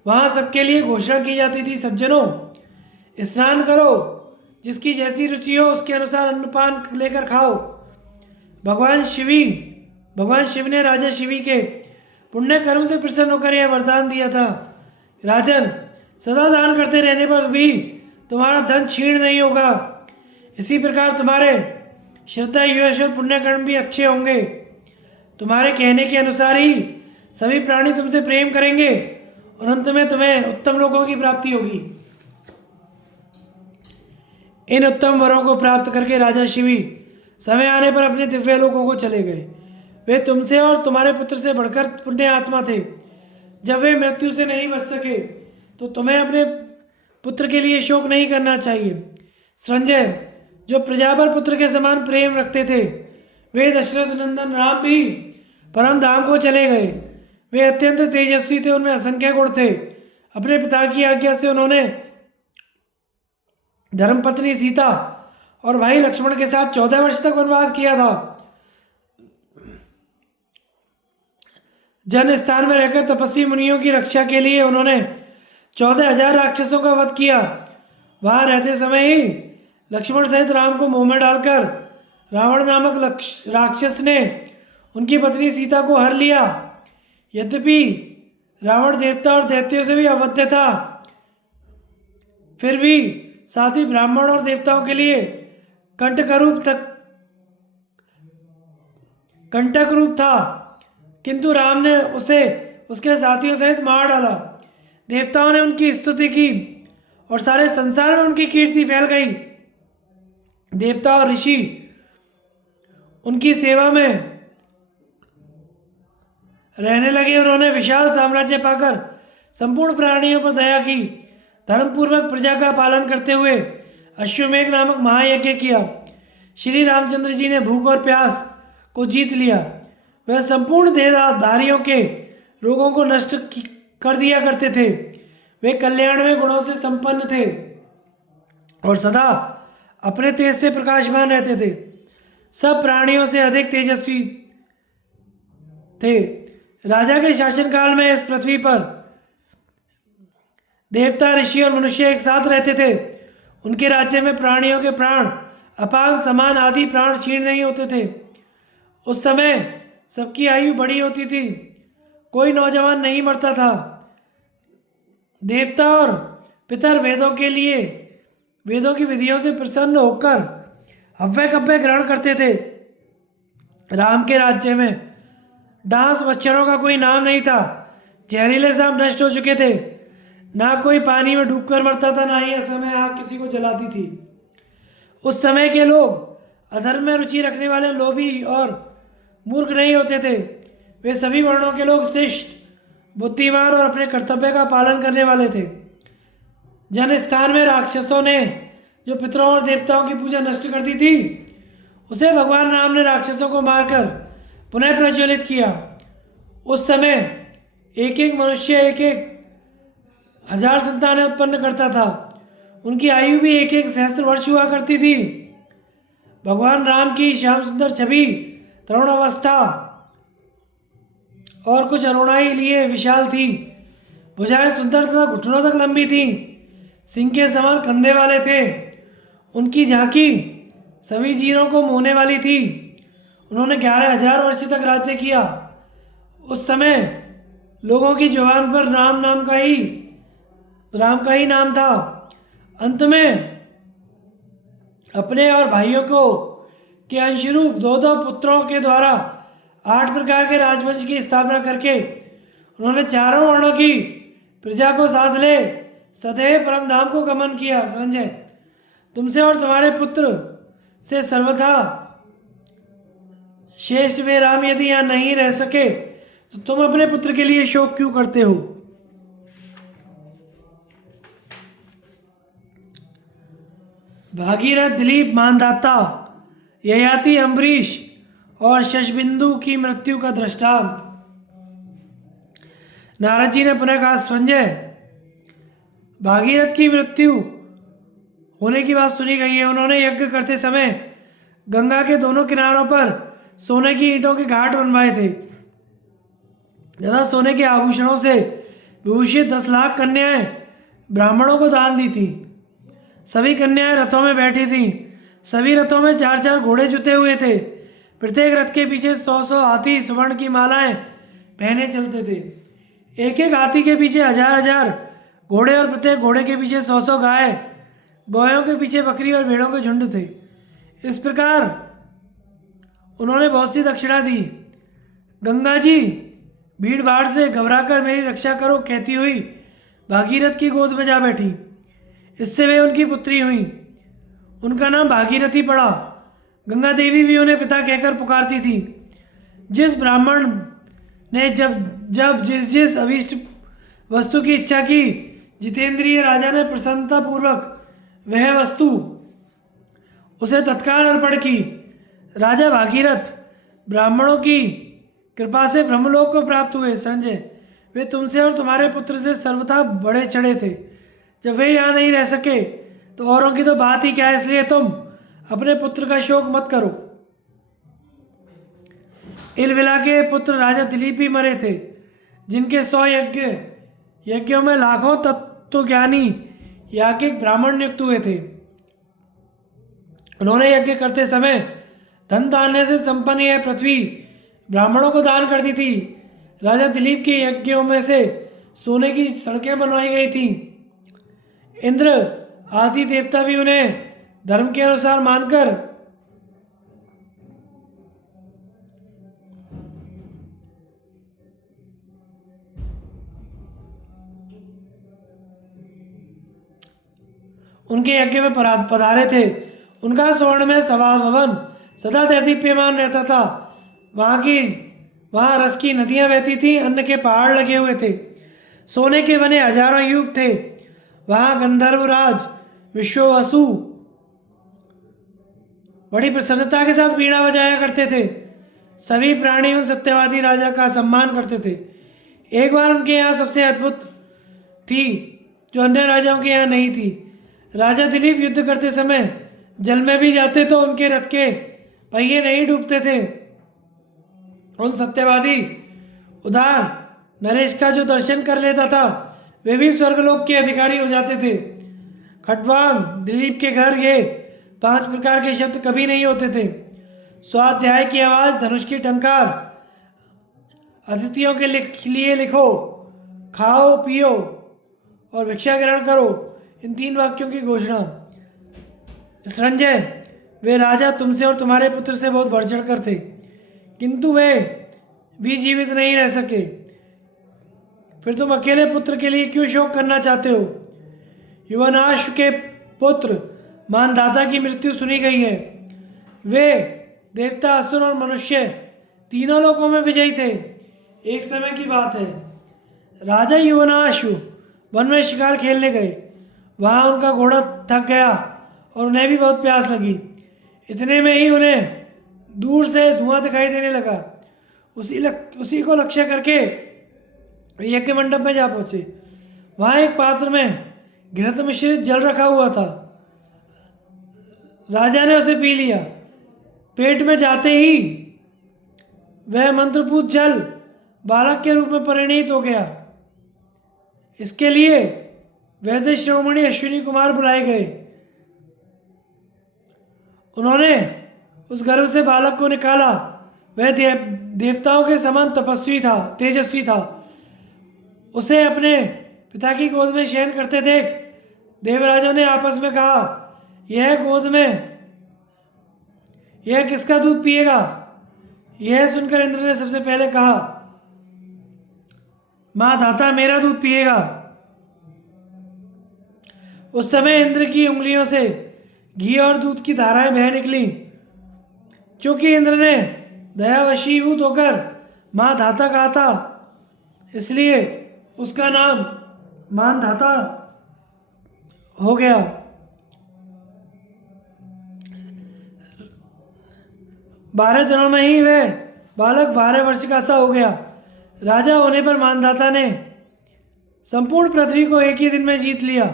वहाँ सबके लिए घोषणा की जाती थी, सज्जनों, स्नान करो, जिसकी जैसी रुचि हो उसके अनुसार अन्नपान लेकर खाओ। भगवान शिव ने राजा शिवी के पुण्य कर्म से प्रसन्न होकर यह वरदान दिया था, राजन, सदा दान करते रहने पर भी तुम्हारा धन क्षीण नहीं होगा। इसी प्रकार तुम्हारे श्रद्धा, यश और पुण्य कर्म भी अच्छे होंगे। तुम्हारे कहने के अनुसार ही सभी प्राणी तुमसे प्रेम करेंगे और अंत में तुम्हें उत्तम लोगों की प्राप्ति होगी। इन उत्तम वरों को प्राप्त करके राजा शिवी समय आने पर अपने दिव्य लोकों को चले गए। वे तुमसे और तुम्हारे पुत्र से बढ़कर पुण्य आत्मा थे। जब वे मृत्यु से नहीं बच सके तो तुम्हें अपने पुत्र के लिए शोक नहीं करना चाहिए। संजय, जो प्रजापर पुत्र के समान प्रेम रखते थे, वे दशरथ नंदन राम भी परम धाम को चले गए। वे अत्यंत तेजस्वी थे, उनमें असंख्य गुण थे। अपने पिता की आज्ञा से उन्होंने धर्मपत्नी सीता और भाई लक्ष्मण के साथ 14 वर्ष तक वनवास किया था। जन स्थान में रहकर तपस्वी मुनियों की रक्षा के लिए उन्होंने 14,000 राक्षसों का वध किया। वहां रहते समय ही लक्ष्मण सहित राम को मुंह में डालकर रावण नामक राक्षस ने उनकी पत्नी सीता को हर लिया। यद्यपि रावण देवता और दैत्यों से भी अवध्य था, फिर भी साथ ही ब्राह्मण और देवताओं के लिए कंटक रूप था, किंतु राम ने उसे उसके साथियों सहित मार डाला। देवताओं ने उनकी स्तुति की और सारे संसार में उनकी कीर्ति फैल गई। देवता और ऋषि उनकी सेवा में रहने लगे। उन्होंने विशाल साम्राज्य पाकर संपूर्ण प्राणियों पर दया की। धर्मपूर्वक प्रजा का पालन करते हुए अश्वमेघ नामक महायज्ञ किया। श्री रामचंद्र जी ने भूख और प्यास को जीत लिया। वह संपूर्ण देहधारियों के रोगों को नष्ट कर दिया करते थे। वे कल्याणमय गुणों से संपन्न थे और सदा अपने तेज से प्रकाशमान रहते थे। सब प्राणियों से अधिक तेजस्वी थे। राजा के शासनकाल में इस पृथ्वी पर देवता, ऋषि और मनुष्य एक साथ रहते थे। उनके राज्य में प्राणियों के प्राण अपान समान आदि प्राण क्षीण नहीं होते थे। उस समय सबकी आयु बड़ी होती थी, कोई नौजवान नहीं मरता था। देवता और पितर वेदों की विधियों से प्रसन्न होकर हव्य कव्य ग्रहण करते थे। राम के राज्य में डांस मच्छरों का कोई नाम नहीं था। जहरीले सांप नष्ट हो चुके थे। ना कोई पानी में डूबकर मरता था, ना ही असमय आग किसी को जलाती थी। उस समय के लोग अधर्म में रुचि रखने वाले लोभी और मूर्ख नहीं होते थे। वे सभी वर्णों के लोग शिष्ट, बुद्धिमान और अपने कर्तव्य का पालन करने वाले थे। जन स्थान में राक्षसों ने जो पितरों और देवताओं की पूजा नष्ट कर दी थी, उसे भगवान राम ने राक्षसों को मारकर पुनः प्रज्वलित किया। उस समय एक एक मनुष्य एक एक हजार संतानें उत्पन्न करता था। उनकी आयु भी एक एक सहस्त्र वर्ष हुआ करती थी। भगवान राम की श्याम सुंदर छवि तरुण अवस्था और कुछ अरुणाई लिए विशाल थी। भुजाएं सुंदर तथा घुटनों तक लंबी थीं। सिंह के समान कंधे वाले थे। उनकी झांकी सभी जीवों को मोहने वाली थी। उन्होंने 11,000 वर्ष तक राज्य किया। उस समय लोगों की जुबान पर राम का ही नाम था। अंत में अपने और भाइयों को के अंशरूप दो दो पुत्रों के द्वारा 8 प्रकार के राजवंश की स्थापना करके उन्होंने चारों वर्णों की प्रजा को साध ले सदैव परम धाम को गमन किया। संजय, तुमसे और तुम्हारे पुत्र से सर्वथा श्रेष्ठ वे राम यदि यहाँ नहीं रह सके तो तुम अपने पुत्र के लिए शोक क्यों करते हो? भागीरथ, दिलीप, मानधाता, ययाति, अम्बरीश और शशबिंदु की मृत्यु का दृष्टांत। नारद जी ने पुनः कहा, संजय, भागीरथ की मृत्यु होने की बात सुनी गई है। उन्होंने यज्ञ करते समय गंगा के दोनों किनारों पर सोने की ईंटों के घाट बनवाए थे तथा सोने के आभूषणों से विभूषित 10 लाख कन्याएं ब्राह्मणों को दान दी थी। सभी कन्याएं रथों में बैठी थीं। सभी रथों में 4-4 घोड़े जुते हुए थे। प्रत्येक रथ के पीछे 100-100 हाथी सुवर्ण की मालाएं पहने चलते थे। एक एक हाथी के पीछे 1000-1000 घोड़े और प्रत्येक घोड़े के पीछे 100-100 गाय, गायों के पीछे बकरी और भेड़ों के झुंड थे। इस प्रकार उन्होंने बहुत सी दक्षिणा दी। गंगा जी भीड़ भाड़ से घबराकर मेरी रक्षा करो कहती हुई भागीरथ की गोद में जा बैठी। इससे वे उनकी पुत्री हुई। उनका नाम भागीरथी पड़ा। गंगा देवी भी उन्हें पिता कहकर पुकारती थी। जिस ब्राह्मण ने जब जिस अभीष्ट वस्तु की इच्छा की, जितेंद्रिय राजा ने प्रसन्नतापूर्वक वह वस्तु उसे तत्काल अर्पण की। राजा भागीरथ ब्राह्मणों की कृपा से ब्रह्मलोक को प्राप्त हुए। संजय, वे तुमसे और तुम्हारे पुत्र से सर्वथा बड़े चढ़े थे। जब वे यहाँ नहीं रह सके तो औरों की तो बात ही क्या है। इसलिए तुम अपने पुत्र का शोक मत करो। इलविला के पुत्र राजा दिलीप भी मरे थे, जिनके 100 यज्ञों में लाखों तत्वज्ञानी याज्ञिक ब्राह्मण नियुक्त हुए थे। उन्होंने यज्ञ करते समय धन धान्य से संपन्न यह पृथ्वी ब्राह्मणों को दान कर दी थी। राजा दिलीप के यज्ञों में से सोने की सड़कें बनवाई गई थीं। इंद्र आदि देवता भी उन्हें धर्म के अनुसार मानकर उनके यज्ञ में पधारे थे। उनका स्वर्ण में सभा भवन सदा दैदीप्यमान रहता था। वहाँ रस की नदियाँ बहती थीं। अन्न के पहाड़ लगे हुए थे। सोने के बने हजारों युग थे। वहाँ गंधर्वराज विश्ववसु बड़ी प्रसन्नता के साथ वीणा बजाया करते थे। सभी प्राणी उन सत्यवादी राजा का सम्मान करते थे। एक बार उनके यहाँ सबसे अद्भुत थी जो अन्य राजाओं के यहाँ नहीं थी। राजा दिलीप युद्ध करते समय जल में भी जाते तो उनके रथ के पहिए नहीं डूबते थे। उन सत्यवादी उदार नरेश का जो दर्शन कर लेता था वे भी स्वर्गलोक के अधिकारी हो जाते थे। खटवांग दिलीप के घर ये 5 प्रकार के शब्द कभी नहीं होते थे। स्वाध्याय की आवाज़, धनुष की टंकार, अतिथियों के लिए लिखो, खाओ पियो और भिक्षा ग्रहण करो, इन 3 वाक्यों की घोषणा। संजय, वे राजा तुमसे और तुम्हारे पुत्र से बहुत बढ़ चढ़ कर थे, किंतु वे भी जीवित नहीं रह सके। फिर तुम अकेले पुत्र के लिए क्यों शोक करना चाहते हो? युवनाश के पुत्र मानधाता की मृत्यु सुनी गई है। वे देवता, असुर और मनुष्य तीनों लोकों में विजयी थे। एक समय की बात है, राजा युवनाश वन में शिकार खेलने गए। वहाँ उनका घोड़ा थक गया और उन्हें भी बहुत प्यास लगी। इतने में ही उन्हें दूर से धुआं दिखाई देने लगा। उसी को लक्ष्य करके यज्ञ मंडप में जा पहुँचे। वहाँ एक पात्र में घृत मिश्रित जल रखा हुआ था। राजा ने उसे पी लिया। पेट में जाते ही वह मंत्रपूत जल बालक के रूप में परिणित हो गया। इसके लिए वैद्य शिरोमणि अश्विनी कुमार बुलाए गए। उन्होंने उस गर्भ से बालक को निकाला। वह देवताओं के समान तेजस्वी था। उसे अपने पिता की गोद में शयन करते देख देवराजों ने आपस में कहा, यह किसका दूध पिएगा? यह सुनकर इंद्र ने सबसे पहले कहा, माँ धाता मेरा दूध पिएगा। उस समय इंद्र की उंगलियों से घी और दूध की धाराएं बह निकली। चूंकि इंद्र ने दयावशीभूत होकर माँ धाता कहा था, इसलिए उसका नाम मानधाता हो गया। बारह दिनों में ही वह बालक 12 वर्ष का सा हो गया। राजा होने पर मानधाता ने संपूर्ण पृथ्वी को एक ही दिन में जीत लिया।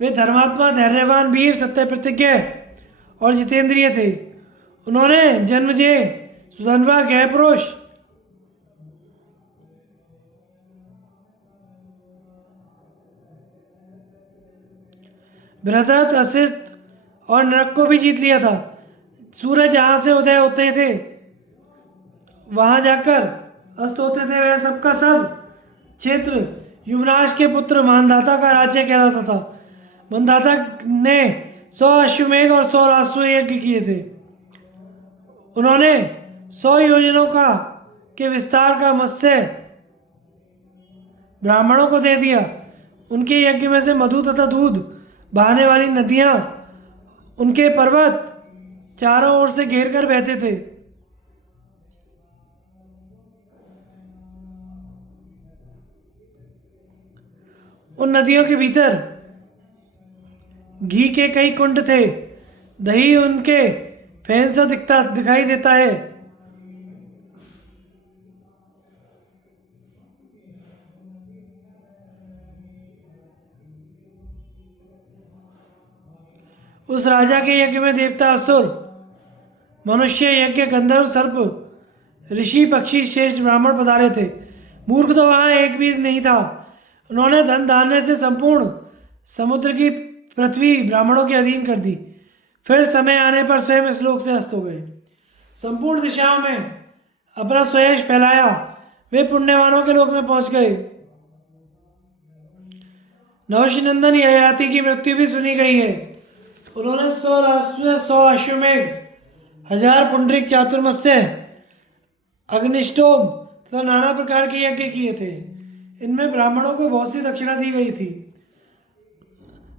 वे धर्मात्मा, धैर्यवान, वीर, सत्य प्रतिज्ञ और जितेंद्रिय थे। उन्होंने जन्मजय, सुधनवा, गह पुरुष, बृहद्रथ, असित और नरक को भी जीत लिया था। सूरज जहाँ से उदय होते थे वहाँ जाकर अस्त होते थे, वह सबका सब क्षेत्र युवनाश के पुत्र मानधाता का राज्य कहलाता था। मानधाता ने 100 अश्वमेघ और 100 राष्ट्र यज्ञ किए थे। उन्होंने 100 योजनों के विस्तार का मत्स्य ब्राह्मणों को दे दिया। उनके यज्ञ में से मधु तथा दूध बहाने वाली नदियाँ उनके पर्वत चारों ओर से घेर कर बहते थे। उन नदियों के भीतर घी के कई कुंड थे। दही उनके फैन सा दिखाई देता है। उस राजा के यज्ञ में देवता, असुर, मनुष्य, यज्ञ, गंधर्व, सर्प, ऋषि, पक्षी, श्रेष्ठ ब्राह्मण पधारे थे। मूर्ख तो वहाँ एक भी नहीं था। उन्होंने धन धान्य से संपूर्ण समुद्र की पृथ्वी ब्राह्मणों के अधीन कर दी। फिर समय आने पर स्वयं इस लोक से अस्त हो गए। संपूर्ण दिशाओं में अपना स्वयश फैलाया। वे पुण्यवानों के लोक में पहुंच गए। नवशीनंदन ययाति की मृत्यु भी सुनी गई है। उन्होंने 100 राष्ट्र, 100 अश्वमेघ, 1000 पुंडरिक, चातुर्मस्य, अग्निष्टोम तथा नाना प्रकार के यज्ञ किए थे। इनमें ब्राह्मणों को बहुत सी दक्षिणा दी गई थी।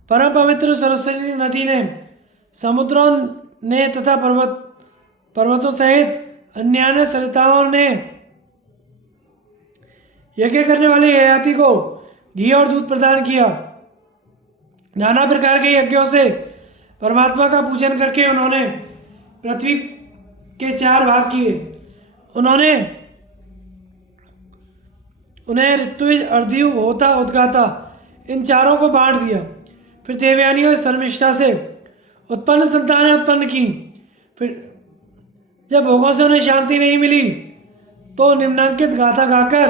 परम पवित्र सरस्वती नदी ने, समुद्रों ने तथा पर्वतों सहित अन्य सरिताओं ने यज्ञ करने वाले ययाति को घी और दूध प्रदान किया। नाना प्रकार के यज्ञों से परमात्मा का पूजन करके उन्होंने पृथ्वी के 4 भाग किए। उन्हें ऋत्विज, अर्धिव, होता, उद्गाता इन चारों को बांट दिया। फिर देवयानियों शर्मिष्ठा से उत्पन्न संतानें उत्पन्न की। फिर जब भोगों से उन्हें शांति नहीं मिली तो निम्नांकित गाथा गाकर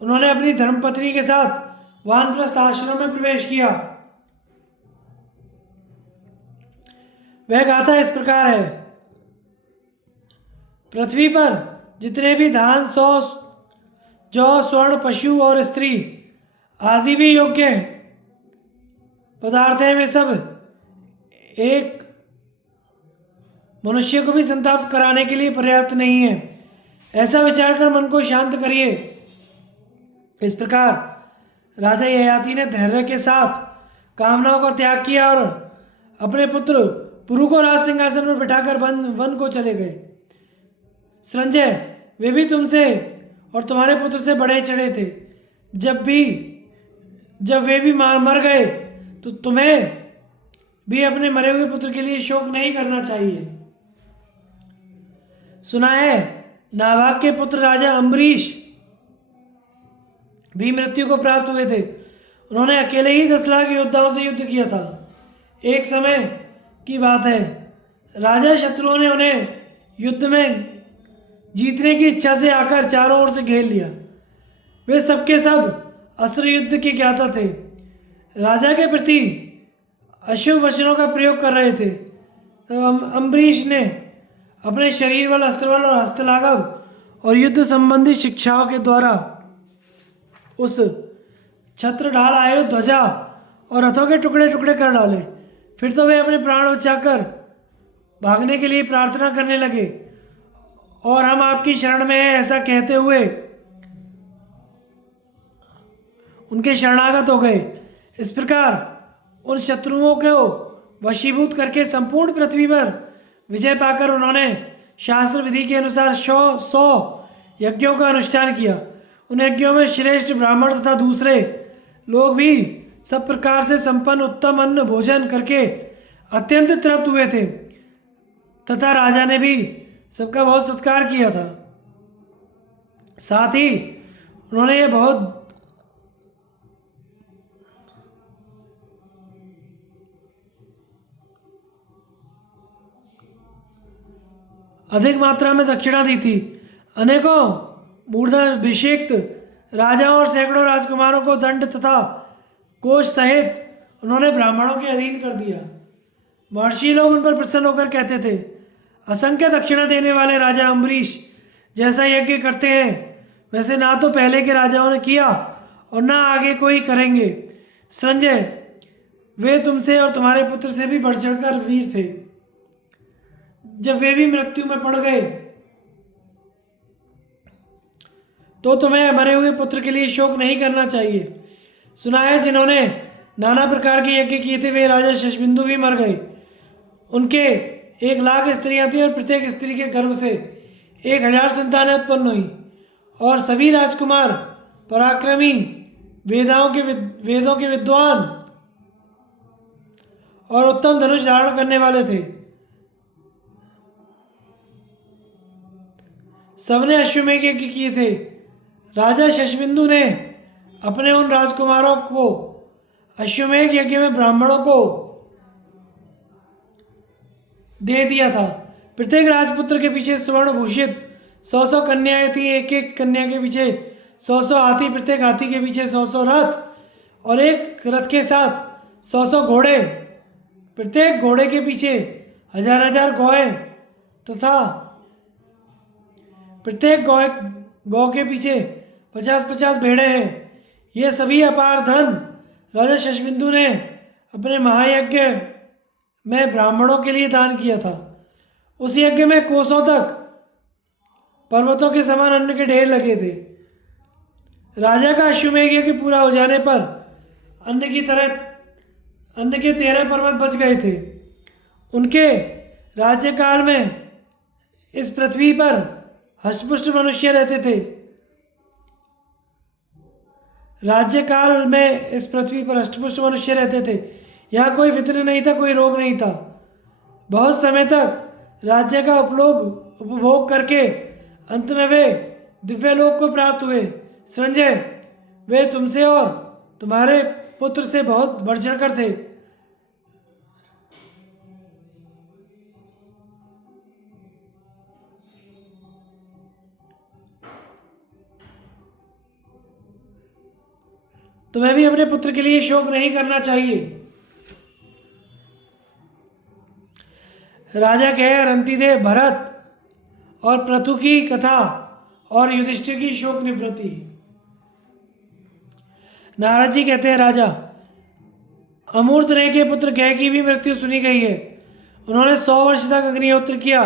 उन्होंने अपनी धर्मपत्नी के साथ वानप्रस्थ आश्रम में प्रवेश किया। वह गाथा इस प्रकार है। पृथ्वी पर जितने भी धान, सौ, जौ, स्वर्ण, पशु और स्त्री आदि भी योग्य पदार्थ हैं, वे सब एक मनुष्य को भी संताप्त कराने के लिए पर्याप्त नहीं है। ऐसा विचार कर मन को शांत करिए। इस प्रकार राजा ययाति ने धैर्य के साथ कामनाओं का त्याग किया और अपने पुत्र पुरु को राज सिंहासन पर बिठाकर वन को चले गए। संजय, वे भी तुमसे और तुम्हारे पुत्र से बढ़े चढ़े थे। जब वे भी मर गए तो तुम्हें भी अपने मरे हुए पुत्र के लिए शोक नहीं करना चाहिए। सुना है नाभाग के पुत्र राजा अम्बरीश भी मृत्यु को प्राप्त हुए थे। उन्होंने अकेले ही 10 लाख योद्धाओं से युद्ध किया था। एक समय की बात है, राजा शत्रुओं ने उन्हें युद्ध में जीतने की इच्छा से आकर चारों ओर से घेर लिया। वे सबके सब अस्त्र युद्ध के ज्ञाता थे। राजा के प्रति अशुभ वचनों का प्रयोग कर रहे थे। तब अम्बरीश ने अपने शरीर बल, अस्त्र बल और हस्तलाघव और युद्ध संबंधी शिक्षाओं के द्वारा उस छत्र, ढाल, आयुध, ध्वजा और रथों के टुकड़े टुकड़े कर डाले। फिर तो वे अपने प्राण बचाकर भागने के लिए प्रार्थना करने लगे और हम आपकी शरण में हैं ऐसा कहते हुए उनके शरणागत हो गए। इस प्रकार उन शत्रुओं को वशीभूत करके संपूर्ण पृथ्वी पर विजय पाकर उन्होंने शास्त्र विधि के अनुसार 100 यज्ञों का अनुष्ठान किया। उन यज्ञों में श्रेष्ठ ब्राह्मण तथा दूसरे लोग भी सब प्रकार से संपन्न उत्तम अन्न भोजन करके अत्यंत तृप्त हुए थे तथा राजा ने भी सबका बहुत सत्कार किया था। साथ ही उन्होंने ये बहुत अधिक मात्रा में दक्षिणा दी थी। अनेकों मूर्धाभिषेक्त राजाओं और सैकड़ों राजकुमारों को दंड तथा कोष सहित उन्होंने ब्राह्मणों के अधीन कर दिया। महर्षि लोग उन पर प्रसन्न होकर कहते थे, असंख्य दक्षिणा देने वाले राजा अम्बरीश जैसा यज्ञ करते हैं वैसे ना तो पहले के राजाओं ने किया और ना आगे कोई करेंगे। संजय, वे तुमसे और तुम्हारे पुत्र से भी बढ़ चढ़कर वीर थे। जब वे भी मृत्यु में पड़ गए तो तुम्हें मरे हुए पुत्र के लिए शोक नहीं करना चाहिए। सुना है जिन्होंने नाना प्रकार के यज्ञ किए थे वे राजा शशबिंदु भी मर गए। उनके 1 लाख स्त्रियां थीं और प्रत्येक स्त्री के गर्भ से 1000 संतानें उत्पन्न हुई और सभी राजकुमार पराक्रमी, वेदों के विद्वान और उत्तम धनुष धारण करने वाले थे। सबने अश्वमेध यज्ञ किए थे। राजा शशबिंदु ने अपने उन राजकुमारों को अश्वमेध यज्ञ में ब्राह्मणों को दे दिया था। प्रत्येक राजपुत्र के पीछे स्वर्ण भूषित 100 कन्याएं थी। एक एक कन्या के पीछे 100 हाथी, प्रत्येक हाथी के पीछे 100 रथ और एक रथ के साथ 100 घोड़े, प्रत्येक घोड़े के पीछे 1000 गौएं तथा प्रत्येक गौ के पीछे 50 भेड़ें हैं। ये सभी अपार धन राजा शशबिंदु ने अपने महायज्ञ में ब्राह्मणों के लिए दान किया था। उस यज्ञ में कोसों तक पर्वतों के समान अन्न के ढेर लगे थे। राजा का अश्वमेध यज्ञ पूरा हो जाने पर अन्न के 13 पर्वत बच गए थे। उनके राज्यकाल में इस पृथ्वी पर हष्टपुष्ट मनुष्य रहते थे। राज्यकाल में इस पृथ्वी पर हष्टपुष्ट मनुष्य रहते थे। यहाँ कोई विघ्न नहीं था, कोई रोग नहीं था। बहुत समय तक राज्य का उपभोग करके अंत में वे दिव्यलोक को प्राप्त हुए। संजय, वे तुमसे और तुम्हारे पुत्र से बहुत बढ़ चढ़कर थे। तुम्हें भी अपने पुत्र के लिए शोक नहीं करना चाहिए। राजा कहे, रंतिदेव, भरत और पृथु की कथा और युधिष्ठिर की शोक निवृत्ति। नारद जी कहते हैं, राजा, अमूर्त रे के पुत्र गय की भी मृत्यु सुनी गई है। उन्होंने 100 वर्ष तक अग्निहोत्र किया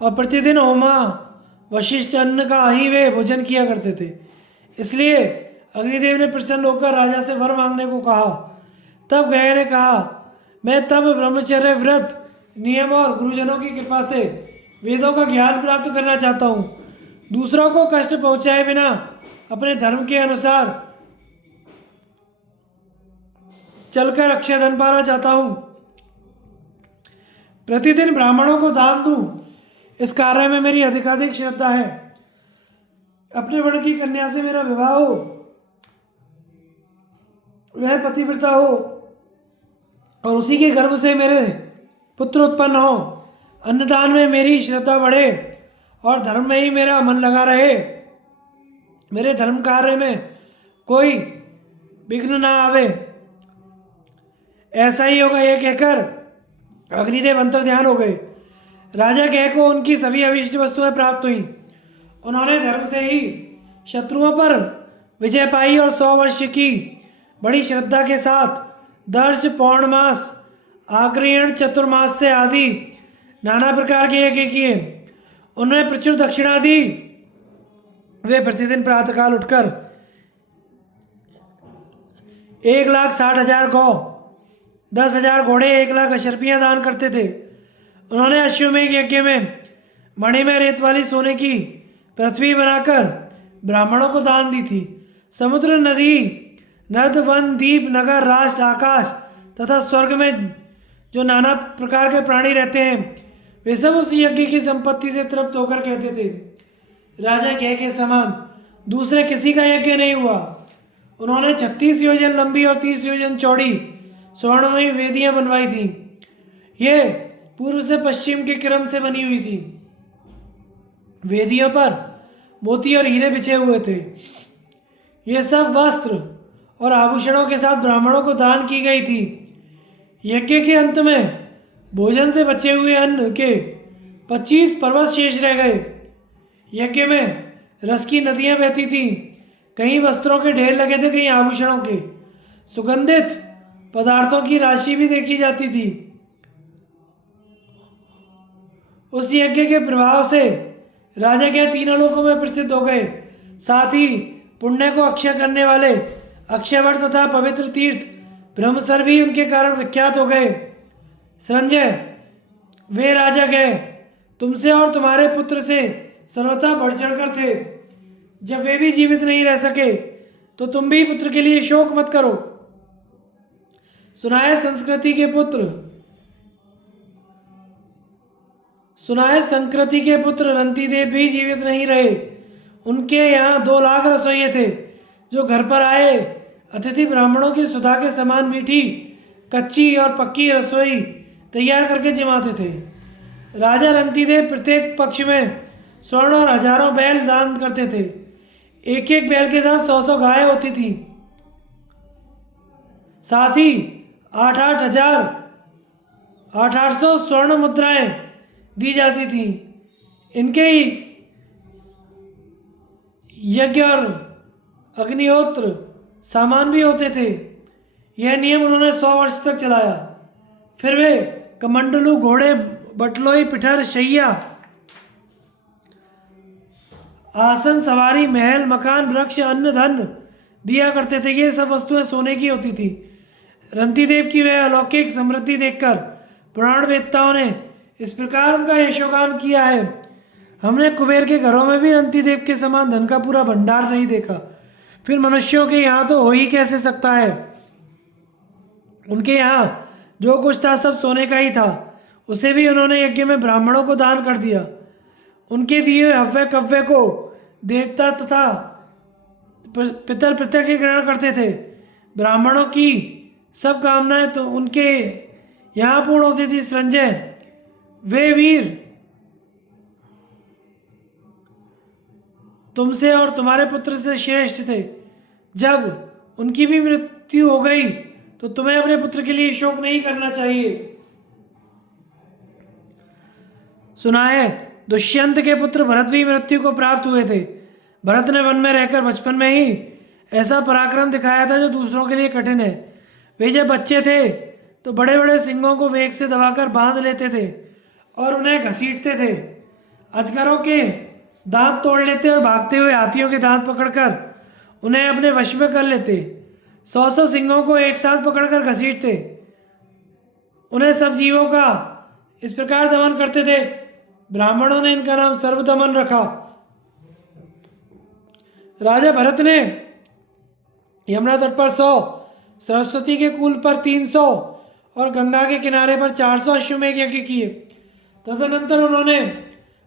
और प्रतिदिन होमा वशिष्ठ अन्न का ही वे भोजन किया करते थे। इसलिए अग्निदेव ने प्रसन्न होकर राजा से वर मांगने को कहा। तब गय ने कहा, मैं तब ब्रह्मचर्य, व्रत, नियम और गुरुजनों की कृपा से वेदों का ज्ञान प्राप्त करना चाहता हूँ। दूसरों को कष्ट पहुँचाए बिना अपने धर्म के अनुसार चलकर अक्षय धन पाना चाहता हूँ। प्रतिदिन ब्राह्मणों को दान दूं, इस कार्य में मेरी अधिकाधिक श्रद्धा है। अपने वर्ण की कन्या से मेरा विवाह हो, वह पतिव्रता हो और उसी के गर्भ से मेरे पुत्र उत्पन्न हो। अन्नदान में मेरी श्रद्धा बढ़े और धर्म में ही मेरा मन लगा रहे। मेरे धर्म कार्य में कोई विघ्न ना आवे। ऐसा ही होगा, यह कहकर अग्निदेव अंतर्ध्यान हो गए। राजा गय को उनकी सभी अभिष्ट वस्तुएं प्राप्त हुई। उन्होंने धर्म से ही शत्रुओं पर विजय पाई और 100 वर्ष की बड़ी श्रद्धा के साथ दर्श, पौर्णमास, आग्रहण, चतुर्मास से आदि नाना प्रकार के यज्ञ किए। उन्होंने प्रचुर दक्षिणा दी। वे प्रतिदिन प्रातःकाल उठकर 1,60,000 गौ, 10,000 घोड़े, 1,00,000 अशर्पियाँ दान करते थे। उन्होंने अश्वमेघ यज्ञ में मणिमय रेत वाली सोने की पृथ्वी बनाकर ब्राह्मणों को दान दी थी। समुद्र, नदी, नद, वन, द्वीप, नगर, राष्ट्र, आकाश तथा स्वर्ग में जो नाना प्रकार के प्राणी रहते हैं, वे सब उस यज्ञ की संपत्ति से तृप्त होकर कहते थे, राजा गय के समान दूसरे किसी का यज्ञ नहीं हुआ। उन्होंने 36 योजन लंबी और 30 योजन चौड़ी स्वर्णमयी वेदियां बनवाई थी। ये पूर्व से पश्चिम के क्रम से बनी हुई थी। वेदियों पर मोती और हीरे बिछे हुए थे। ये सब वस्त्र और आभूषणों के साथ ब्राह्मणों को दान की गई थी। यज्ञ के अंत में भोजन से बचे हुए अन्न के 25 पर्वत शेष रह गए। यज्ञ में रस की नदियां बहती थीं। कहीं वस्त्रों के ढेर लगे थे, कहीं आभूषणों के। सुगंधित पदार्थों की राशि भी देखी जाती थी। उस यज्ञ के प्रभाव से राजा के तीनों लोकों में प्रसिद्ध हो गए। साथ ही पुण्य को अक्षय करने वाले अक्षयवट तथा पवित्र तीर्थ ब्रह्मसर भी उनके कारण विख्यात हो गए। संजय, वे राजा गए तुमसे और तुम्हारे पुत्र से सर्वथा बढ़ चढ़कर थे। जब वे भी जीवित नहीं रह सके तो तुम भी पुत्र के लिए शोक मत करो। सुनाए संस्कृति के पुत्र रंतिदेव भी जीवित नहीं रहे। उनके यहाँ 2 लाख रसोइये थे जो घर पर आए अतिथि ब्राह्मणों की सुधा के समान मीठी, कच्ची और पक्की रसोई तैयार करके जमाते थे। राजा रंतिदेव प्रत्येक पक्ष में स्वर्ण और हजारों बैल दान करते थे। एक एक बैल के साथ 100-100 गायें होती थी। साथ ही 8,800 स्वर्ण मुद्राएं दी जाती थी। इनके ही यज्ञ और अग्निहोत्र सामान भी होते थे। यह नियम उन्होंने 100 वर्ष तक चलाया। फिर वे कमंडलू, घोड़े, बटलोई, पिठर, शैया, आसन, सवारी, महल, मकान, वृक्ष, अन्न, धन दिया करते थे। ये सब वस्तुएं सोने की होती थी। रंतिदेव की वह अलौकिक समृद्धि देखकर पुराण वेत्ताओं ने इस प्रकार उनका यशोगान किया है। हमने कुबेर के घरों में भी रंतिदेव के समान धन का पूरा भंडार नहीं देखा। फिर मनुष्यों के यहाँ तो हो ही कैसे सकता है। उनके यहाँ जो कुछ था सब सोने का ही था। उसे भी उन्होंने यज्ञ में ब्राह्मणों को दान कर दिया। उनके दिए हुए हव्य कव्य को देवता तथा पितर प्रत्यक्ष ग्रहण करते थे। ब्राह्मणों की सब कामनाएं तो उनके यहाँ पूर्ण होती थी। संजय, वे वीर तुमसे और तुम्हारे पुत्र से श्रेष्ठ थे। जब उनकी भी मृत्यु हो गई तो तुम्हें अपने पुत्र के लिए शोक नहीं करना चाहिए। सुना है दुष्यंत के पुत्र भरत भी मृत्यु को प्राप्त हुए थे। भरत ने वन में रहकर बचपन में ही ऐसा पराक्रम दिखाया था जो दूसरों के लिए कठिन है। वे जब बच्चे थे तो बड़े बड़े सिंहों को वेग से दबाकर बांध लेते थे और उन्हें घसीटते थे। अजगरों के दांत तोड़ लेते और भागते हुए हाथियों के दांत पकड़कर उन्हें अपने वश में कर लेते। 100 सिंहों को एक साथ पकड़कर घसीटते। उन्हें सब जीवों का इस प्रकार दमन करते थे। ब्राह्मणों ने इनका नाम सर्वदमन रखा। राजा भरत ने यमुना तट पर 100, सरस्वती के कूल पर 300 और गंगा के किनारे पर 400 अश्वमेघ यज्ञ किए। तदनंतर उन्होंने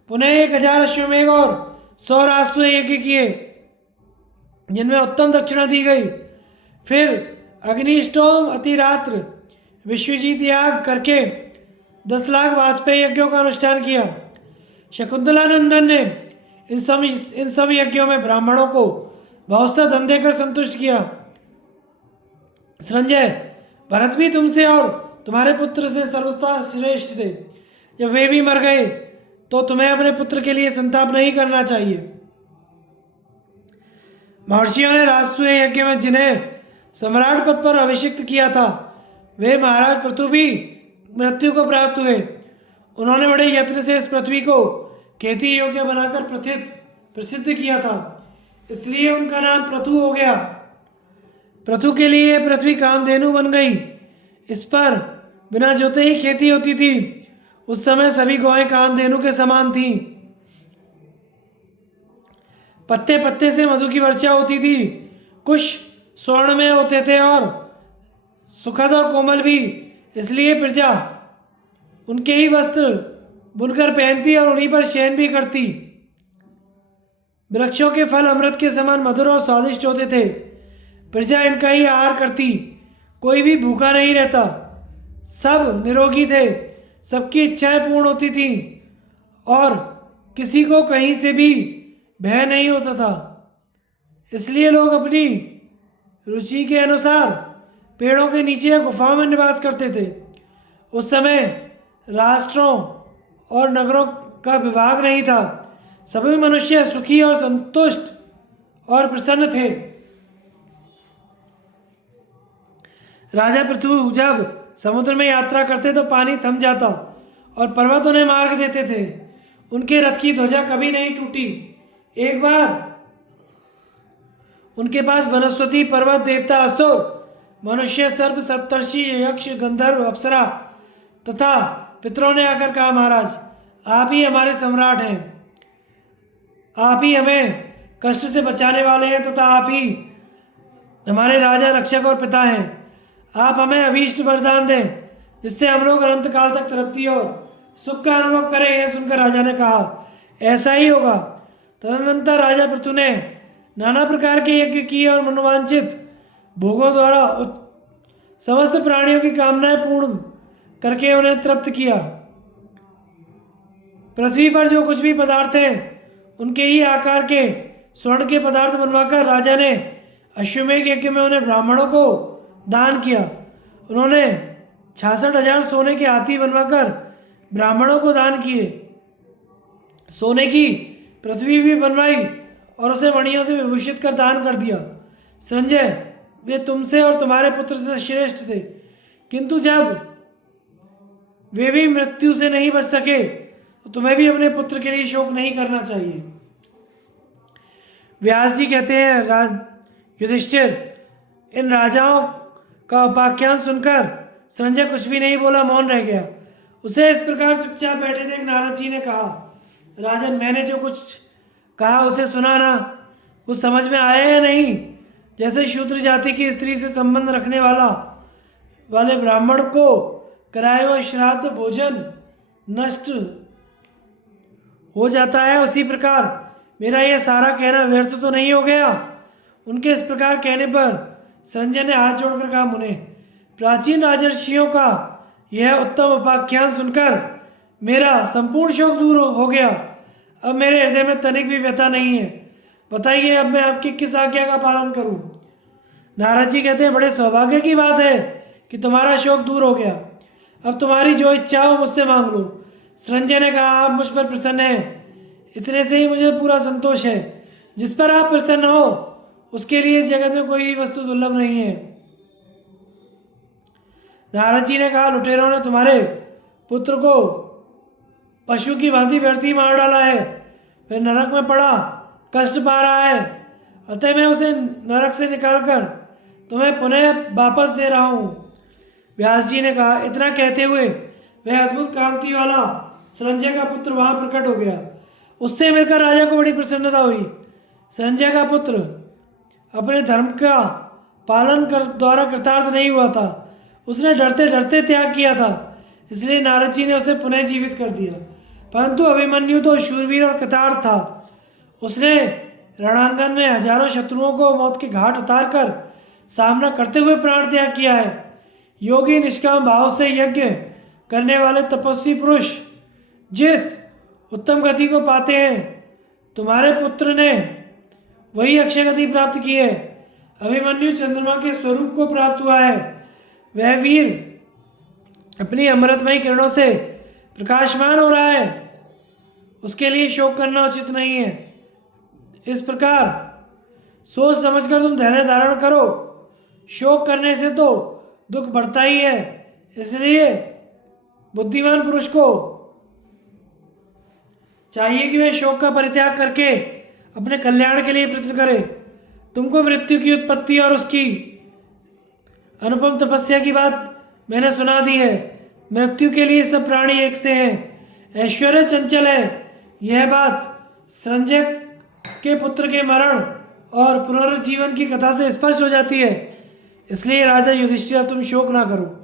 पुनः 1000 अश्वमेघ और 100 राजसूय यज्ञ किए जिनमें उत्तम दक्षिणा दी गई। फिर अग्निष्टोम अतिरात्र विश्वजीत याग करके 10 लाख वाजपेयी यज्ञों का अनुष्ठान किया। शकुंतलानंदन ने इन सब यज्ञों में ब्राह्मणों को बहुत सा धन देकर संतुष्ट किया। संजय, भरत भी तुमसे और तुम्हारे पुत्र से सर्वथा श्रेष्ठ थे। जब वे भी मर गए तो तुम्हें अपने पुत्र के लिए संताप नहीं करना चाहिए। महर्षियों ने राजसूय यज्ञ में जिन्हें सम्राट पद पर अभिषिक्त किया था वे महाराज पृथु भी मृत्यु को प्राप्त हुए। उन्होंने बड़े यत्न से इस पृथ्वी को खेती योग्य बनाकर प्रसिद्ध किया था, इसलिए उनका नाम पृथु हो गया। पृथु के लिए पृथ्वी कामधेनु बन गई। इस पर बिना जोते ही खेती होती थी। उस समय सभी गौएं कामधेनु के समान थीं। पत्ते पत्ते से मधु की वर्षा होती थी। कुछ स्वर्ण में होते थे और सुखद और कोमल भी, इसलिए प्रजा उनके ही वस्त्र बुनकर पहनती और उन्हीं पर शयन भी करती। वृक्षों के फल अमृत के समान मधुर और स्वादिष्ट होते थे। प्रजा इनका ही आहार करती। कोई भी भूखा नहीं रहता। सब निरोगी थे। सबकी इच्छाएं पूर्ण होती थीं और किसी को कहीं से भी भय नहीं होता था। इसलिए लोग अपनी रुचि के अनुसार पेड़ों के नीचे या गुफाओं में निवास करते थे। उस समय राष्ट्रों और नगरों का विभाग नहीं था। सभी मनुष्य सुखी और संतुष्ट और प्रसन्न थे। राजा पृथु जब समुद्र में यात्रा करते तो पानी थम जाता और पर्वत उन्हें मार्ग देते थे। उनके रथ की ध्वजा कभी नहीं टूटी। एक बार उनके पास वनस्पति, पर्वत, देवता, असुर, मनुष्य, सर्प, सप्तर्षि, यक्ष, गंधर्व, अप्सरा तथा पितरों ने आकर कहा, महाराज आप ही हमारे सम्राट हैं। आप ही हमें कष्ट से बचाने वाले हैं तथा आप ही हमारे राजा, रक्षक और पिता हैं। आप हमें अभीष्ट वरदान दें जिससे हम लोग अनंत काल तक तरक्की और सुख का अनुभव करें। यह सुनकर राजा ने कहा, ऐसा ही होगा। तदनंतर राजा पृथु ने नाना प्रकार के यज्ञ किए और मनोवांछित भोगों द्वारा समस्त प्राणियों की कामनाएं पूर्ण करके उन्हें तृप्त किया। पृथ्वी पर जो कुछ भी पदार्थ हैं उनके ही आकार के स्वर्ण के पदार्थ बनवाकर राजा ने अश्वमेघ यज्ञ में उन्हें ब्राह्मणों को दान किया। उन्होंने 66,000 सोने के हाथी बनवाकर ब्राह्मणों को दान किए। सोने की पृथ्वी भी बनवाई और उसे मणियों से विभूषित कर दान कर दिया। संजय, वे तुमसे और तुम्हारे पुत्र से श्रेष्ठ थे, किंतु जब वे भी मृत्यु से नहीं बच सके तो तुम्हें भी अपने पुत्र के लिए शोक नहीं करना चाहिए। व्यास जी कहते हैं, युधिष्ठिर, इन राजाओं का उपाख्यान सुनकर संजय कुछ भी नहीं बोला, मौन रह गया। उसे इस प्रकार चुपचाप बैठे देख नारद जी ने कहा, राजन, मैंने जो कुछ कहा उसे सुना ना? कुछ समझ में आया या नहीं? जैसे शूद्र जाति की स्त्री से संबंध रखने वाले ब्राह्मण को कराए हुए श्राद्ध भोजन नष्ट हो जाता है, उसी प्रकार मेरा यह सारा कहना व्यर्थ तो नहीं हो गया। उनके इस प्रकार कहने पर संजय ने हाथ जोड़कर कहा, मुने, प्राचीन राजर्षियों का यह उत्तम उपाख्यान सुनकर मेरा संपूर्ण शोक दूर हो गया। अब मेरे हृदय में तनिक भी व्यथा नहीं है। बताइए, अब मैं आपकी किस आज्ञा का पालन करूं? नारद जी कहते हैं, बड़े सौभाग्य की बात है कि तुम्हारा शोक दूर हो गया। अब तुम्हारी जो इच्छा हो मुझसे मांग लो। संजय ने कहा, आप मुझ पर प्रसन्न हैं, इतने से ही मुझे पूरा संतोष है। जिस पर आप प्रसन्न हो उसके लिए इस जगत में कोई भी वस्तु दुर्लभ नहीं है। नारद जी ने कहा, लुटेरों ने तुम्हारे पुत्र को पशु की भांति व्यर्थ ही मार डाला है। वह नरक में पड़ा कष्ट पा रहा है, अतः मैं उसे नरक से निकालकर तुम्हें पुनः वापस दे रहा हूँ। व्यास जी ने कहा, इतना कहते हुए वह अद्भुत कांति वाला संजय का पुत्र वहां प्रकट हो गया। उससे मिलकर राजा को बड़ी प्रसन्नता हुई। संजय का पुत्र अपने धर्म का पालन कर द्वारा कृतार्थ नहीं हुआ था, उसने डरते डरते त्याग किया था, इसलिए नारद जी ने उसे पुनः जीवित कर दिया। परंतु अभिमन्यु तो शूरवीर और कृतार्थ था। उसने रणांगन में हजारों शत्रुओं को मौत के घाट उतारकर सामना करते हुए प्राण त्याग किया है। योगी निष्काम भाव से यज्ञ करने वाले तपस्वी पुरुष जिस उत्तम गति को पाते हैं, तुम्हारे पुत्र ने वही अक्षय गति प्राप्त की है। अभिमन्यु चंद्रमा के स्वरूप को प्राप्त हुआ है। वह वीर अपनी अमृतमयी किरणों से प्रकाशमान हो रहा है, उसके लिए शोक करना उचित नहीं है। इस प्रकार सोच समझकर तुम धैर्य धारण करो। शोक करने से तो दुख बढ़ता ही है, इसलिए बुद्धिमान पुरुष को चाहिए कि वह शोक का परित्याग करके अपने कल्याण के लिए प्रयत्न करे। तुमको मृत्यु की उत्पत्ति और उसकी अनुपम तपस्या की बात मैंने सुना दी है। मृत्यु के लिए सब प्राणी एक से हैं, ऐश्वर्य चंचल है। यह बात संजय के पुत्र के मरण और पुनर्जीवन की कथा से स्पष्ट हो जाती है। इसलिए राजा युधिष्ठिर, तुम शोक ना करो।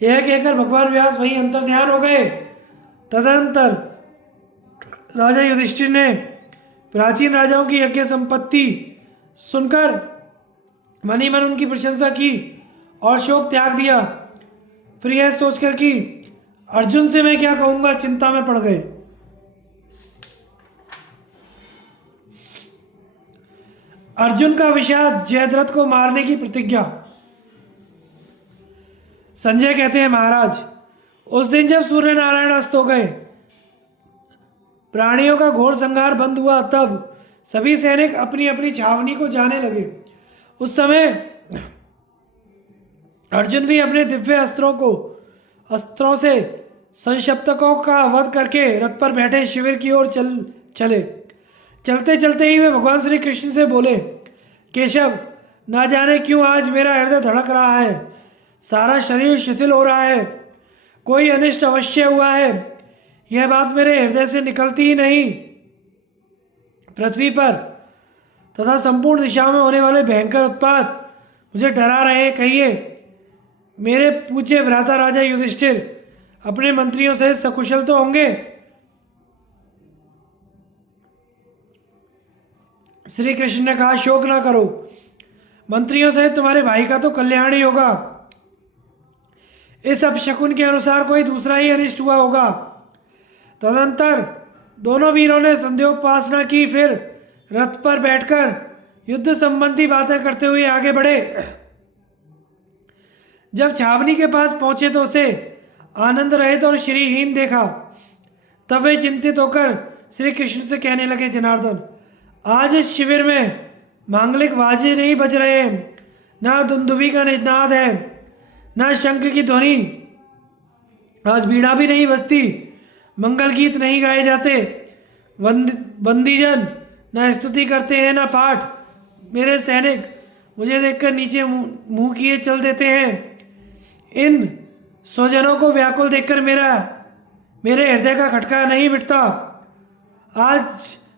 यह कहकर भगवान व्यास वहीं अंतर ध्यान हो गए। तदनंतर राजा युधिष्ठिर ने प्राचीन राजाओं की यज्ञ संपत्ति सुनकर मन ही मन उनकी प्रशंसा की और शोक त्याग दिया। फिर यह सोचकर कि अर्जुन से मैं क्या कहूँगा, चिंता में पड़ गए। अर्जुन का विषाद, जयद्रथ को मारने की प्रतिज्ञा। संजय कहते हैं, महाराज, उस दिन जब सूर्य नारायण अस्त हो गए, प्राणियों का घोर संहार बंद हुआ, तब सभी सैनिक अपनी अपनी छावनी को जाने लगे। उस समय अर्जुन भी अपने दिव्य अस्त्रों से संशप्तकों का वध करके रथ पर बैठे शिविर की ओर चले। चलते चलते ही वे भगवान श्री कृष्ण से बोले, केशव, ना जाने क्यों आज मेरा हृदय धड़क रहा है, सारा शरीर शिथिल हो रहा है, कोई अनिष्ट अवश्य हुआ है। यह बात मेरे हृदय से निकलती ही नहीं। पृथ्वी पर तथा संपूर्ण दिशा में होने वाले भयंकर उत्पात मुझे डरा रहे हैं। कहिए, मेरे पूज्य भ्राता राजा युधिष्ठिर अपने मंत्रियों से सकुशल तो होंगे? श्री कृष्ण ने कहा, शोक ना करो, मंत्रियों सहित तुम्हारे भाई का तो कल्याण ही होगा। इस अपशकुन के अनुसार कोई दूसरा ही अनिष्ट हुआ होगा। तदनंतर दोनों वीरों ने संध्योपासना की, फिर रथ पर बैठकर युद्ध संबंधी बातें करते हुए आगे बढ़े। जब छावनी के पास पहुंचे तो उसे आनंद रहित और श्रीहीन देखा। तब वे चिंतित होकर श्री कृष्ण से कहने लगे, जनार्दन, आज इस शिविर में मांगलिक बाजे नहीं बज रहे हैं, ना दुंदुभी का निनाद है, ना शंख की ध्वनि, आज बीड़ा भी नहीं बजती, मंगल गीत नहीं गाए जाते, बंदीजन ना स्तुति करते हैं ना पाठ। मेरे सैनिक मुझे देखकर नीचे मुंह किए चल देते हैं। इन स्वजनों को व्याकुल देखकर मेरे हृदय का खटका नहीं मिटता। आज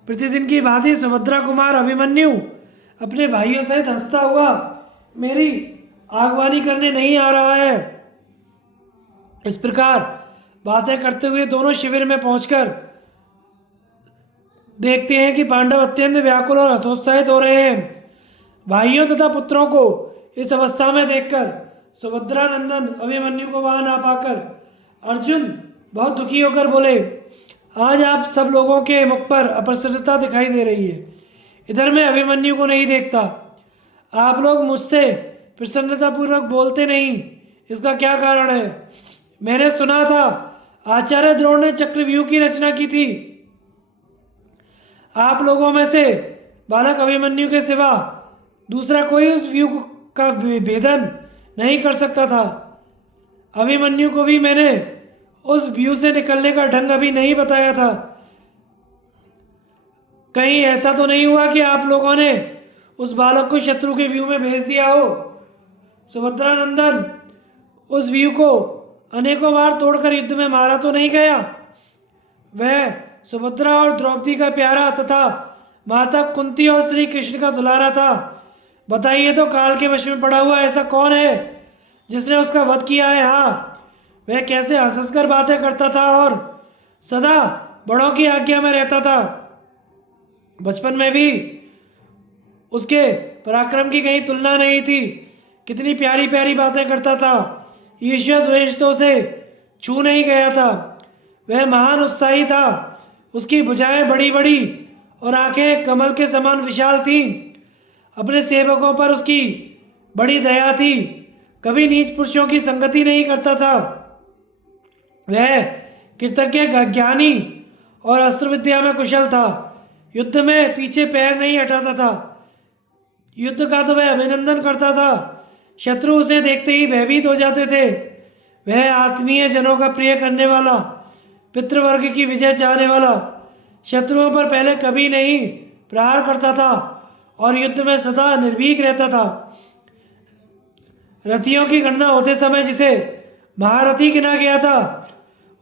प्रतिदिन की भांति सुभद्रा कुमार अभिमन्यु अपने भाइयों सहित हंसता हुआ मेरी आगवानी करने नहीं आ रहा है। इस प्रकार बातें करते हुए दोनों शिविर में पहुंचकर देखते हैं कि पांडव अत्यंत व्याकुल और हतोत्साहित हो रहे हैं। भाइयों तथा पुत्रों को इस अवस्था में देखकर सुभद्रा नंदन अभिमन्यु को वहां ना पाकर अर्जुन बहुत दुखी होकर बोले, आज आप सब लोगों के मुख पर अप्रसन्नता दिखाई दे रही है, इधर मैं अभिमन्यु को नहीं देखता। आप लोग मुझसे प्रसन्नतापूर्वक बोलते नहीं, इसका क्या कारण है? मैंने सुना था आचार्य द्रोण ने चक्रव्यूह की रचना की थी। आप लोगों में से बालक अभिमन्यु के सिवा दूसरा कोई उस व्यूह का भेदन नहीं कर सकता था। अभिमन्यु को भी मैंने उस व्यू से निकलने का ढंग अभी नहीं बताया था। कहीं ऐसा तो नहीं हुआ कि आप लोगों ने उस बालक को शत्रु के व्यू में भेज दिया हो। सुभद्रा नंदन उस व्यू को अनेकों बार तोड़कर युद्ध में मारा तो नहीं गया। वह सुभद्रा और द्रौपदी का प्यारा तथा माता कुंती और श्री कृष्ण का दुलारा था। बताइए तो काल के वश में पड़ा हुआ ऐसा कौन है जिसने उसका वध किया है। हाँ, वह कैसे हंस हंस कर बातें करता था और सदा बड़ों की आज्ञा में रहता था। बचपन में भी उसके पराक्रम की कहीं तुलना नहीं थी। कितनी प्यारी प्यारी बातें करता था। ईर्ष्या द्वेष तो उसे छू नहीं गया था। वह महान उत्साही था। उसकी भुजाएं बड़ी बड़ी और आंखें कमल के समान विशाल थीं। अपने सेवकों पर उसकी बड़ी दया थी। कभी नीच पुरुषों की संगति नहीं करता था। वह कृतज्ञ ज्ञानी और अस्त्र विद्या में कुशल था। युद्ध में पीछे पैर नहीं हटाता था। युद्ध का तो वह अभिनंदन करता था। शत्रु उसे देखते ही भयभीत हो जाते थे। वह आत्मीय जनों का प्रिय करने वाला, पितृवर्ग की विजय चाहने वाला, शत्रुओं पर पहले कभी नहीं प्रहार करता था और युद्ध में सदा निर्भीक रहता था। रथियों की गणना होते समय जिसे महारथी गिना गया था,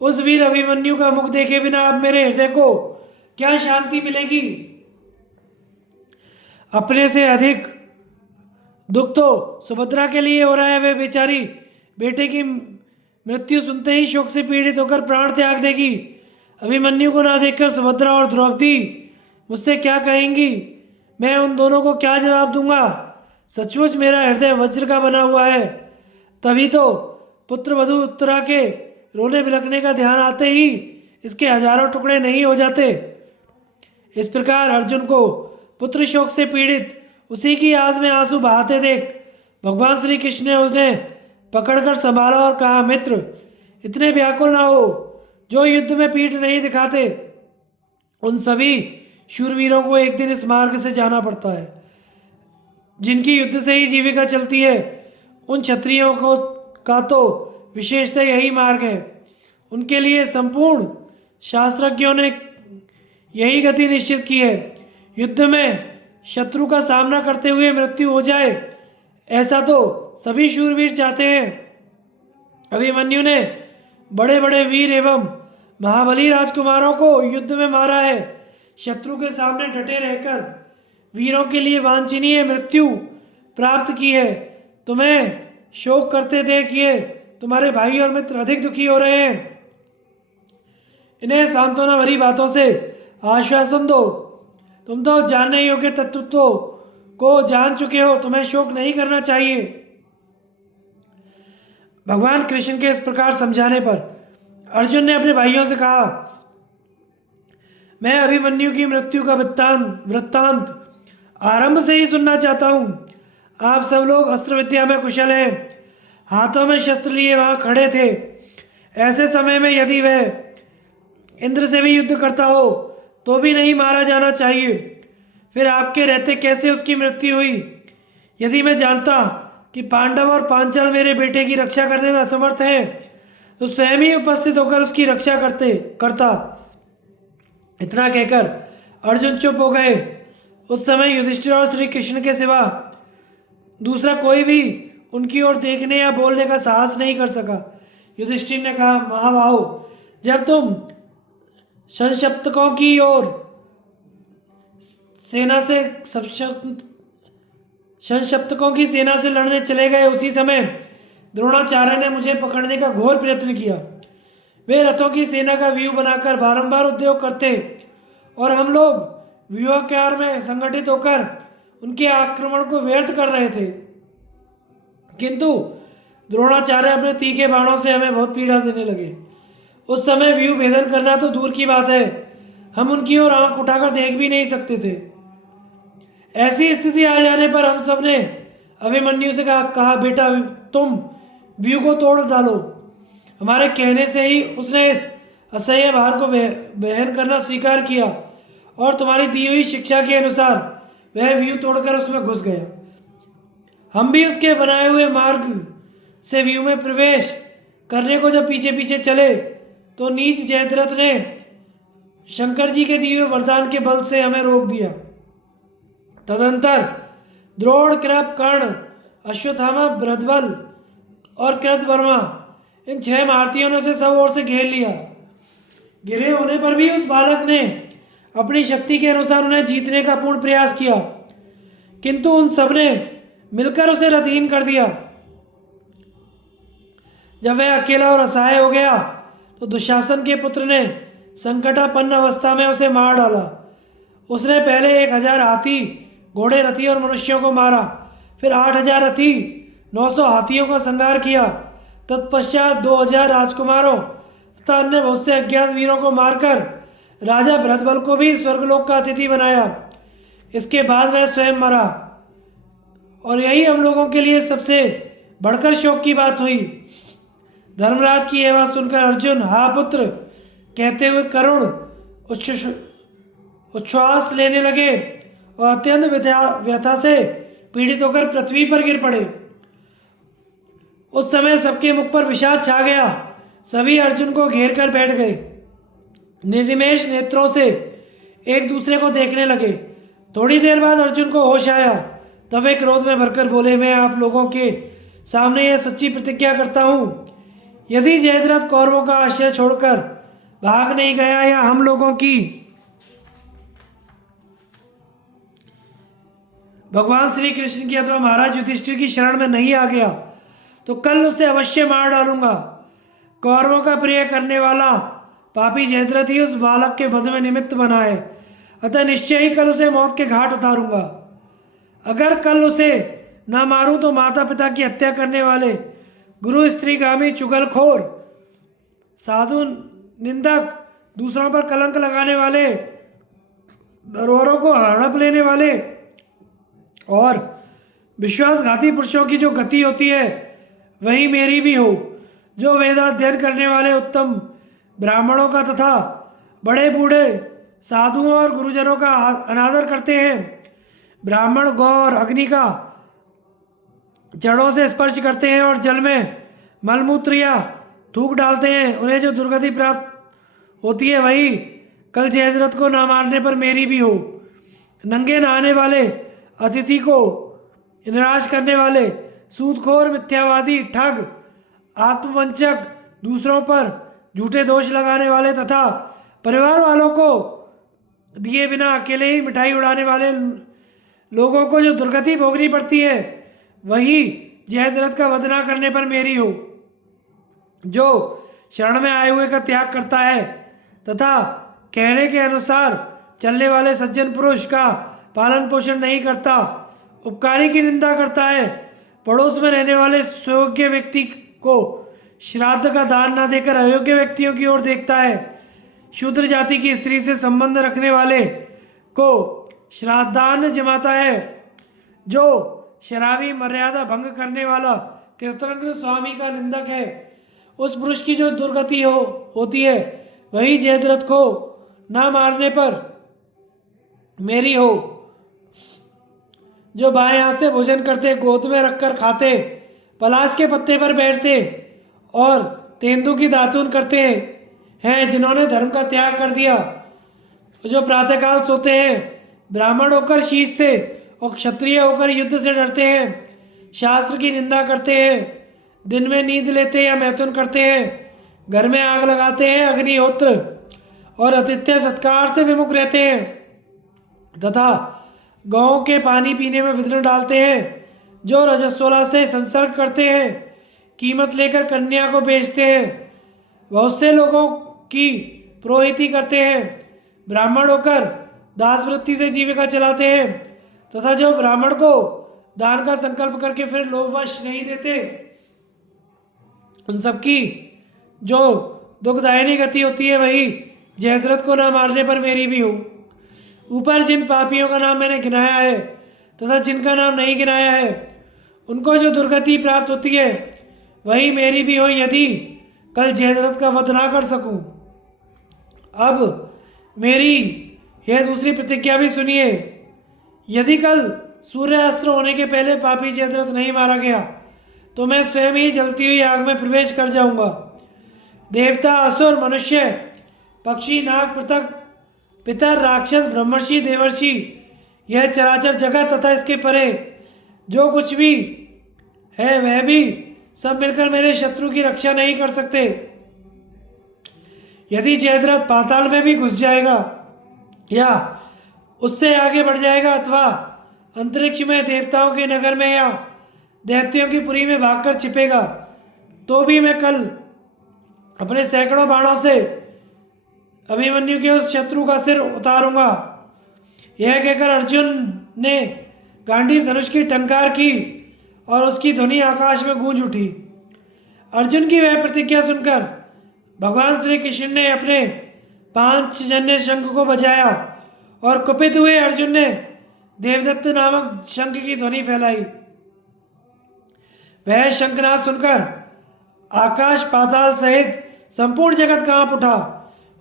उस वीर अभिमन्यु का मुख देखे बिना अब मेरे हृदय को क्या शांति मिलेगी। अपने से अधिक दुख तो सुभद्रा के लिए हो रहा है। वे बेचारी बेटे की मृत्यु सुनते ही शोक से पीड़ित होकर प्राण त्याग देगी। अभिमन्यु को ना देखकर सुभद्रा और द्रौपदी मुझसे क्या कहेंगी। मैं उन दोनों को क्या जवाब दूंगा। सचमुच मेरा हृदय वज्र का बना हुआ है। तभी तो पुत्र वधू उत्तरा के रोने बिलखने का ध्यान आते ही इसके हजारों टुकड़े नहीं हो जाते। इस प्रकार अर्जुन को पुत्र शोक से पीड़ित उसी की याद में आंसू बहाते देख भगवान श्री कृष्ण ने उन्हें पकड़कर संभाला और कहा, मित्र, इतने व्याकुल ना हो। जो युद्ध में पीठ नहीं दिखाते उन सभी शूरवीरों को एक दिन इस मार्ग से जाना पड़ता है। जिनकी युद्ध से ही जीविका चलती है, उन क्षत्रियों को का तो विशेषतः यही मार्ग है। उनके लिए संपूर्ण शास्त्रज्ञों ने यही गति निश्चित की है। युद्ध में शत्रु का सामना करते हुए मृत्यु हो जाए, ऐसा तो सभी शूरवीर चाहते हैं। अभिमन्यु ने बड़े बड़े वीर एवं महाबली राजकुमारों को युद्ध में मारा है। शत्रु के सामने डटे रहकर वीरों के लिए वांछनीय मृत्यु प्राप्त की है। तुम्हें शोक करते देखिए तुम्हारे भाई और मित्र अधिक दुखी हो रहे हैं। इन्हें सांत्वना भरी बातों से आश्वासन दो। तुम तो जानने योग्य तत्वों को जान चुके हो। तुम्हें शोक नहीं करना चाहिए। भगवान कृष्ण के इस प्रकार समझाने पर अर्जुन ने अपने भाइयों से कहा, मैं अभिमन्यु की मृत्यु का वृत्तांत आरंभ से ही सुनना चाहता हूँ। आप सब लोग अस्त्र विद्या में कुशल हैं, हाथों में शस्त्र लिए वहाँ खड़े थे। ऐसे समय में यदि वह इंद्र से भी युद्ध करता हो तो भी नहीं मारा जाना चाहिए। फिर आपके रहते कैसे उसकी मृत्यु हुई? यदि मैं जानता कि पांडव और पांचाल मेरे बेटे की रक्षा करने में असमर्थ हैं तो स्वयं ही उपस्थित होकर उसकी रक्षा करता। इतना कहकर अर्जुन चुप हो गए। उस समय युधिष्ठिर और श्री कृष्ण के सिवा दूसरा कोई भी उनकी ओर देखने या बोलने का साहस नहीं कर सका। युधिष्ठिर ने कहा, महाबाहो, जब तुम संशप्तकों की ओर संशप्तकों की सेना से लड़ने चले गए, उसी समय द्रोणाचार्य ने मुझे पकड़ने का घोर प्रयत्न किया। वे रथों की सेना का व्यूह बनाकर बारंबार उद्योग करते और हम लोग व्यूहाकार में संगठित होकर उनके आक्रमण को व्यर्थ कर रहे थे। किंतु द्रोणाचार्य अपने तीखे बाणों से हमें बहुत पीड़ा देने लगे। उस समय व्यूह भेदन करना तो दूर की बात है, हम उनकी ओर आंख उठाकर देख भी नहीं सकते थे। ऐसी स्थिति आ जाने पर हम सब ने अभिमन्यु से कहा, बेटा, तुम व्यूह को तोड़ डालो। हमारे कहने से ही उसने इस असह्य भार को वहन करना स्वीकार किया और तुम्हारी दी हुई शिक्षा के अनुसार वह व्यू तोड़कर उसमें घुस गया। हम भी उसके बनाए हुए मार्ग से व्यू में प्रवेश करने को जब पीछे पीछे चले तो नीच जयद्रथ ने शंकर जी के दिए हुए वरदान के बल से हमें रोक दिया। तदंतर द्रोण, कृप, कर्ण, अश्वत्थामा, बृहद्बल और कृतवर्मा इन 6 महारथियों ने उसे सब ओर से घेर लिया। घिरे होने पर भी उस बालक ने अपनी शक्ति के अनुसार उन्हें जीतने का पूर्ण प्रयास किया, किंतु उन सब ने मिलकर उसे रतहीन कर दिया। जब वह अकेला और असहाय हो गया तो दुशासन के पुत्र ने संकटापन्न अवस्था में उसे मार डाला। उसने पहले 1000 हाथी, घोड़े, रथी और मनुष्यों को मारा, फिर 8000 रथी, 900 हाथियों का संहार किया। तत्पश्चात 2000 राजकुमारों तथा अन्य बहुत से अज्ञात वीरों को मारकर राजा बृहद्बल को भी स्वर्गलोक का अतिथि बनाया। इसके बाद वह स्वयं मरा और यही हम लोगों के लिए सबसे बढ़कर शोक की बात हुई। धर्मराज की यह बात सुनकर अर्जुन हा पुत्र कहते हुए करुण उच्छ्वास लेने लगे और अत्यंत व्यथा से पीड़ित होकर पृथ्वी पर गिर पड़े। उस समय सबके मुख पर विषाद छा गया। सभी अर्जुन को घेर कर बैठ गए, निर्निमेष नेत्रों से एक दूसरे को देखने लगे। थोड़ी देर बाद अर्जुन को होश आया, तब वे क्रोध में भरकर बोले, मैं आप लोगों के सामने यह सच्ची प्रतिज्ञा करता हूँ, यदि जयद्रथ कौरवों का आश्रय छोड़कर भाग नहीं गया या हम लोगों की भगवान श्री कृष्ण की अथवा महाराज युधिष्ठिर की शरण में नहीं आ गया तो कल उसे अवश्य मार डालूंगा। कौरवों का प्रिय करने वाला पापी जयद्रथ ही उस बालक के वध में निमित्त बना है, अतः निश्चय ही कल उसे मौत के घाट उतारूंगा। अगर कल उसे न मारूं तो माता पिता की हत्या करने वाले, गुरु स्त्रीगामी, चुगलखोर, साधु निंदक, दूसरों पर कलंक लगाने वाले, धरोहरों को हड़प लेने वाले और विश्वासघाती पुरुषों की जो गति होती है वही मेरी भी हो। जो वेदाध्ययन करने वाले उत्तम ब्राह्मणों का तथा बड़े बूढ़े साधुओं और गुरुजनों का अनादर करते हैं, ब्राह्मण गौ और अग्नि का जड़ों से स्पर्श करते हैं और जल में मलमूत्र या थूक डालते हैं, उन्हें जो दुर्गति प्राप्त होती है वही कल जयद्रथ को न मारने पर मेरी भी हो। नंगे नहाने वाले, अतिथि को निराश करने वाले, सूदखोर, मिथ्यावादी, ठग, आत्मवंचक, दूसरों पर झूठे दोष लगाने वाले तथा परिवार वालों को दिए बिना अकेले ही मिठाई उड़ाने वाले लोगों को जो दुर्गति भोगनी पड़ती है वही जयद्रथ का वध न करने पर मेरी हो। जो शरण में आए हुए का त्याग करता है तथा कहने के अनुसार चलने वाले सज्जन पुरुष का पालन पोषण नहीं करता, उपकारी की निंदा करता है, पड़ोस में रहने वाले सुयोग्य व्यक्ति को श्राद्ध का दान न देकर अयोग्य व्यक्तियों की ओर देखता है, शूद्र जाति की स्त्री से संबंध रखने वाले को श्राद्धान्न जमाता है, जो शराबी, मर्यादा भंग करने वाला, कृतज्ञ स्वामी का निंदक है, उस पुरुष की जो दुर्गति होती है वही जयद्रथ को न मारने पर मेरी हो। जो बाएं हाथ से भोजन करते, गोद में रखकर खाते, पलाश के पत्ते पर बैठते और तेंदु की दातून करते हैं, जिन्होंने धर्म का त्याग कर दिया, जो प्रातःकाल सोते हैं, ब्राह्मण होकर शीश से और क्षत्रिय होकर युद्ध से डरते हैं, शास्त्र की निंदा करते हैं, दिन में नींद लेते या मैथुन करते हैं, घर में आग लगाते हैं, अग्निहोत्र और आतिथ्य सत्कार से विमुख रहते हैं तथा गौ के पानी पीने में विघ्न डालते हैं, जो रजस्वला से संसर्ग करते हैं, कीमत लेकर कन्या को बेचते हैं, बहुत से लोगों की पुरोहिती करते हैं, ब्राह्मण होकर दास वृत्ति से जीविका चलाते हैं तथा जो ब्राह्मण को दान का संकल्प करके फिर लोभवश नहीं देते, उन सबकी जो दुखदायिनी गति होती है वही जयद्रथ को न मारने पर मेरी भी हो। ऊपर जिन पापियों का नाम मैंने गिनाया है तथा जिनका नाम नहीं गिनाया है, उनको जो दुर्गति प्राप्त होती है वही मेरी भी हो। यदि कल जयद्रथ का वध ना कर सकूं। अब मेरी यह दूसरी प्रतिज्ञा भी सुनिए। यदि कल सूर्यास्त होने के पहले पापी जयद्रथ नहीं मारा गया तो मैं स्वयं ही जलती हुई आग में प्रवेश कर जाऊंगा। देवता, असुर, मनुष्य, पक्षी, नाग, पृथक, पितर, राक्षस, ब्रह्मर्षि, देवर्षि, यह चराचर जगत तथा इसके परे जो कुछ भी है वह भी सब मिलकर मेरे शत्रु की रक्षा नहीं कर सकते। यदि जयद्रथ पाताल में भी घुस जाएगा या उससे आगे बढ़ जाएगा अथवा अंतरिक्ष में देवताओं के नगर में या दैत्यों की पुरी में भागकर छिपेगा तो भी मैं कल अपने सैकड़ों बाणों से अभिमन्यु के उस शत्रु का सिर उतारूंगा। यह कहकर अर्जुन ने गांडीव धनुष की टंकार की और उसकी ध्वनि आकाश में गूंज उठी। अर्जुन की वह प्रतिज्ञा सुनकर भगवान श्री कृष्ण ने अपने 5 जन्य शंख को बजाया और कुपित हुए अर्जुन ने देवदत्त नामक शंख की ध्वनि फैलाई। वह शंखनाद सुनकर आकाश पाताल सहित संपूर्ण जगत कांप उठा।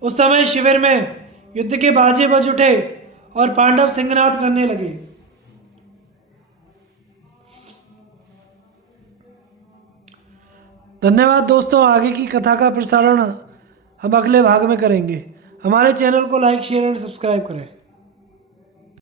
उस समय शिविर में युद्ध के बाजे बज उठे और पांडव सिंहनाद करने लगे। धन्यवाद दोस्तों। आगे की कथा का प्रसारण हम अगले भाग में करेंगे। हमारे चैनल को लाइक, शेयर एंड सब्सक्राइब करें।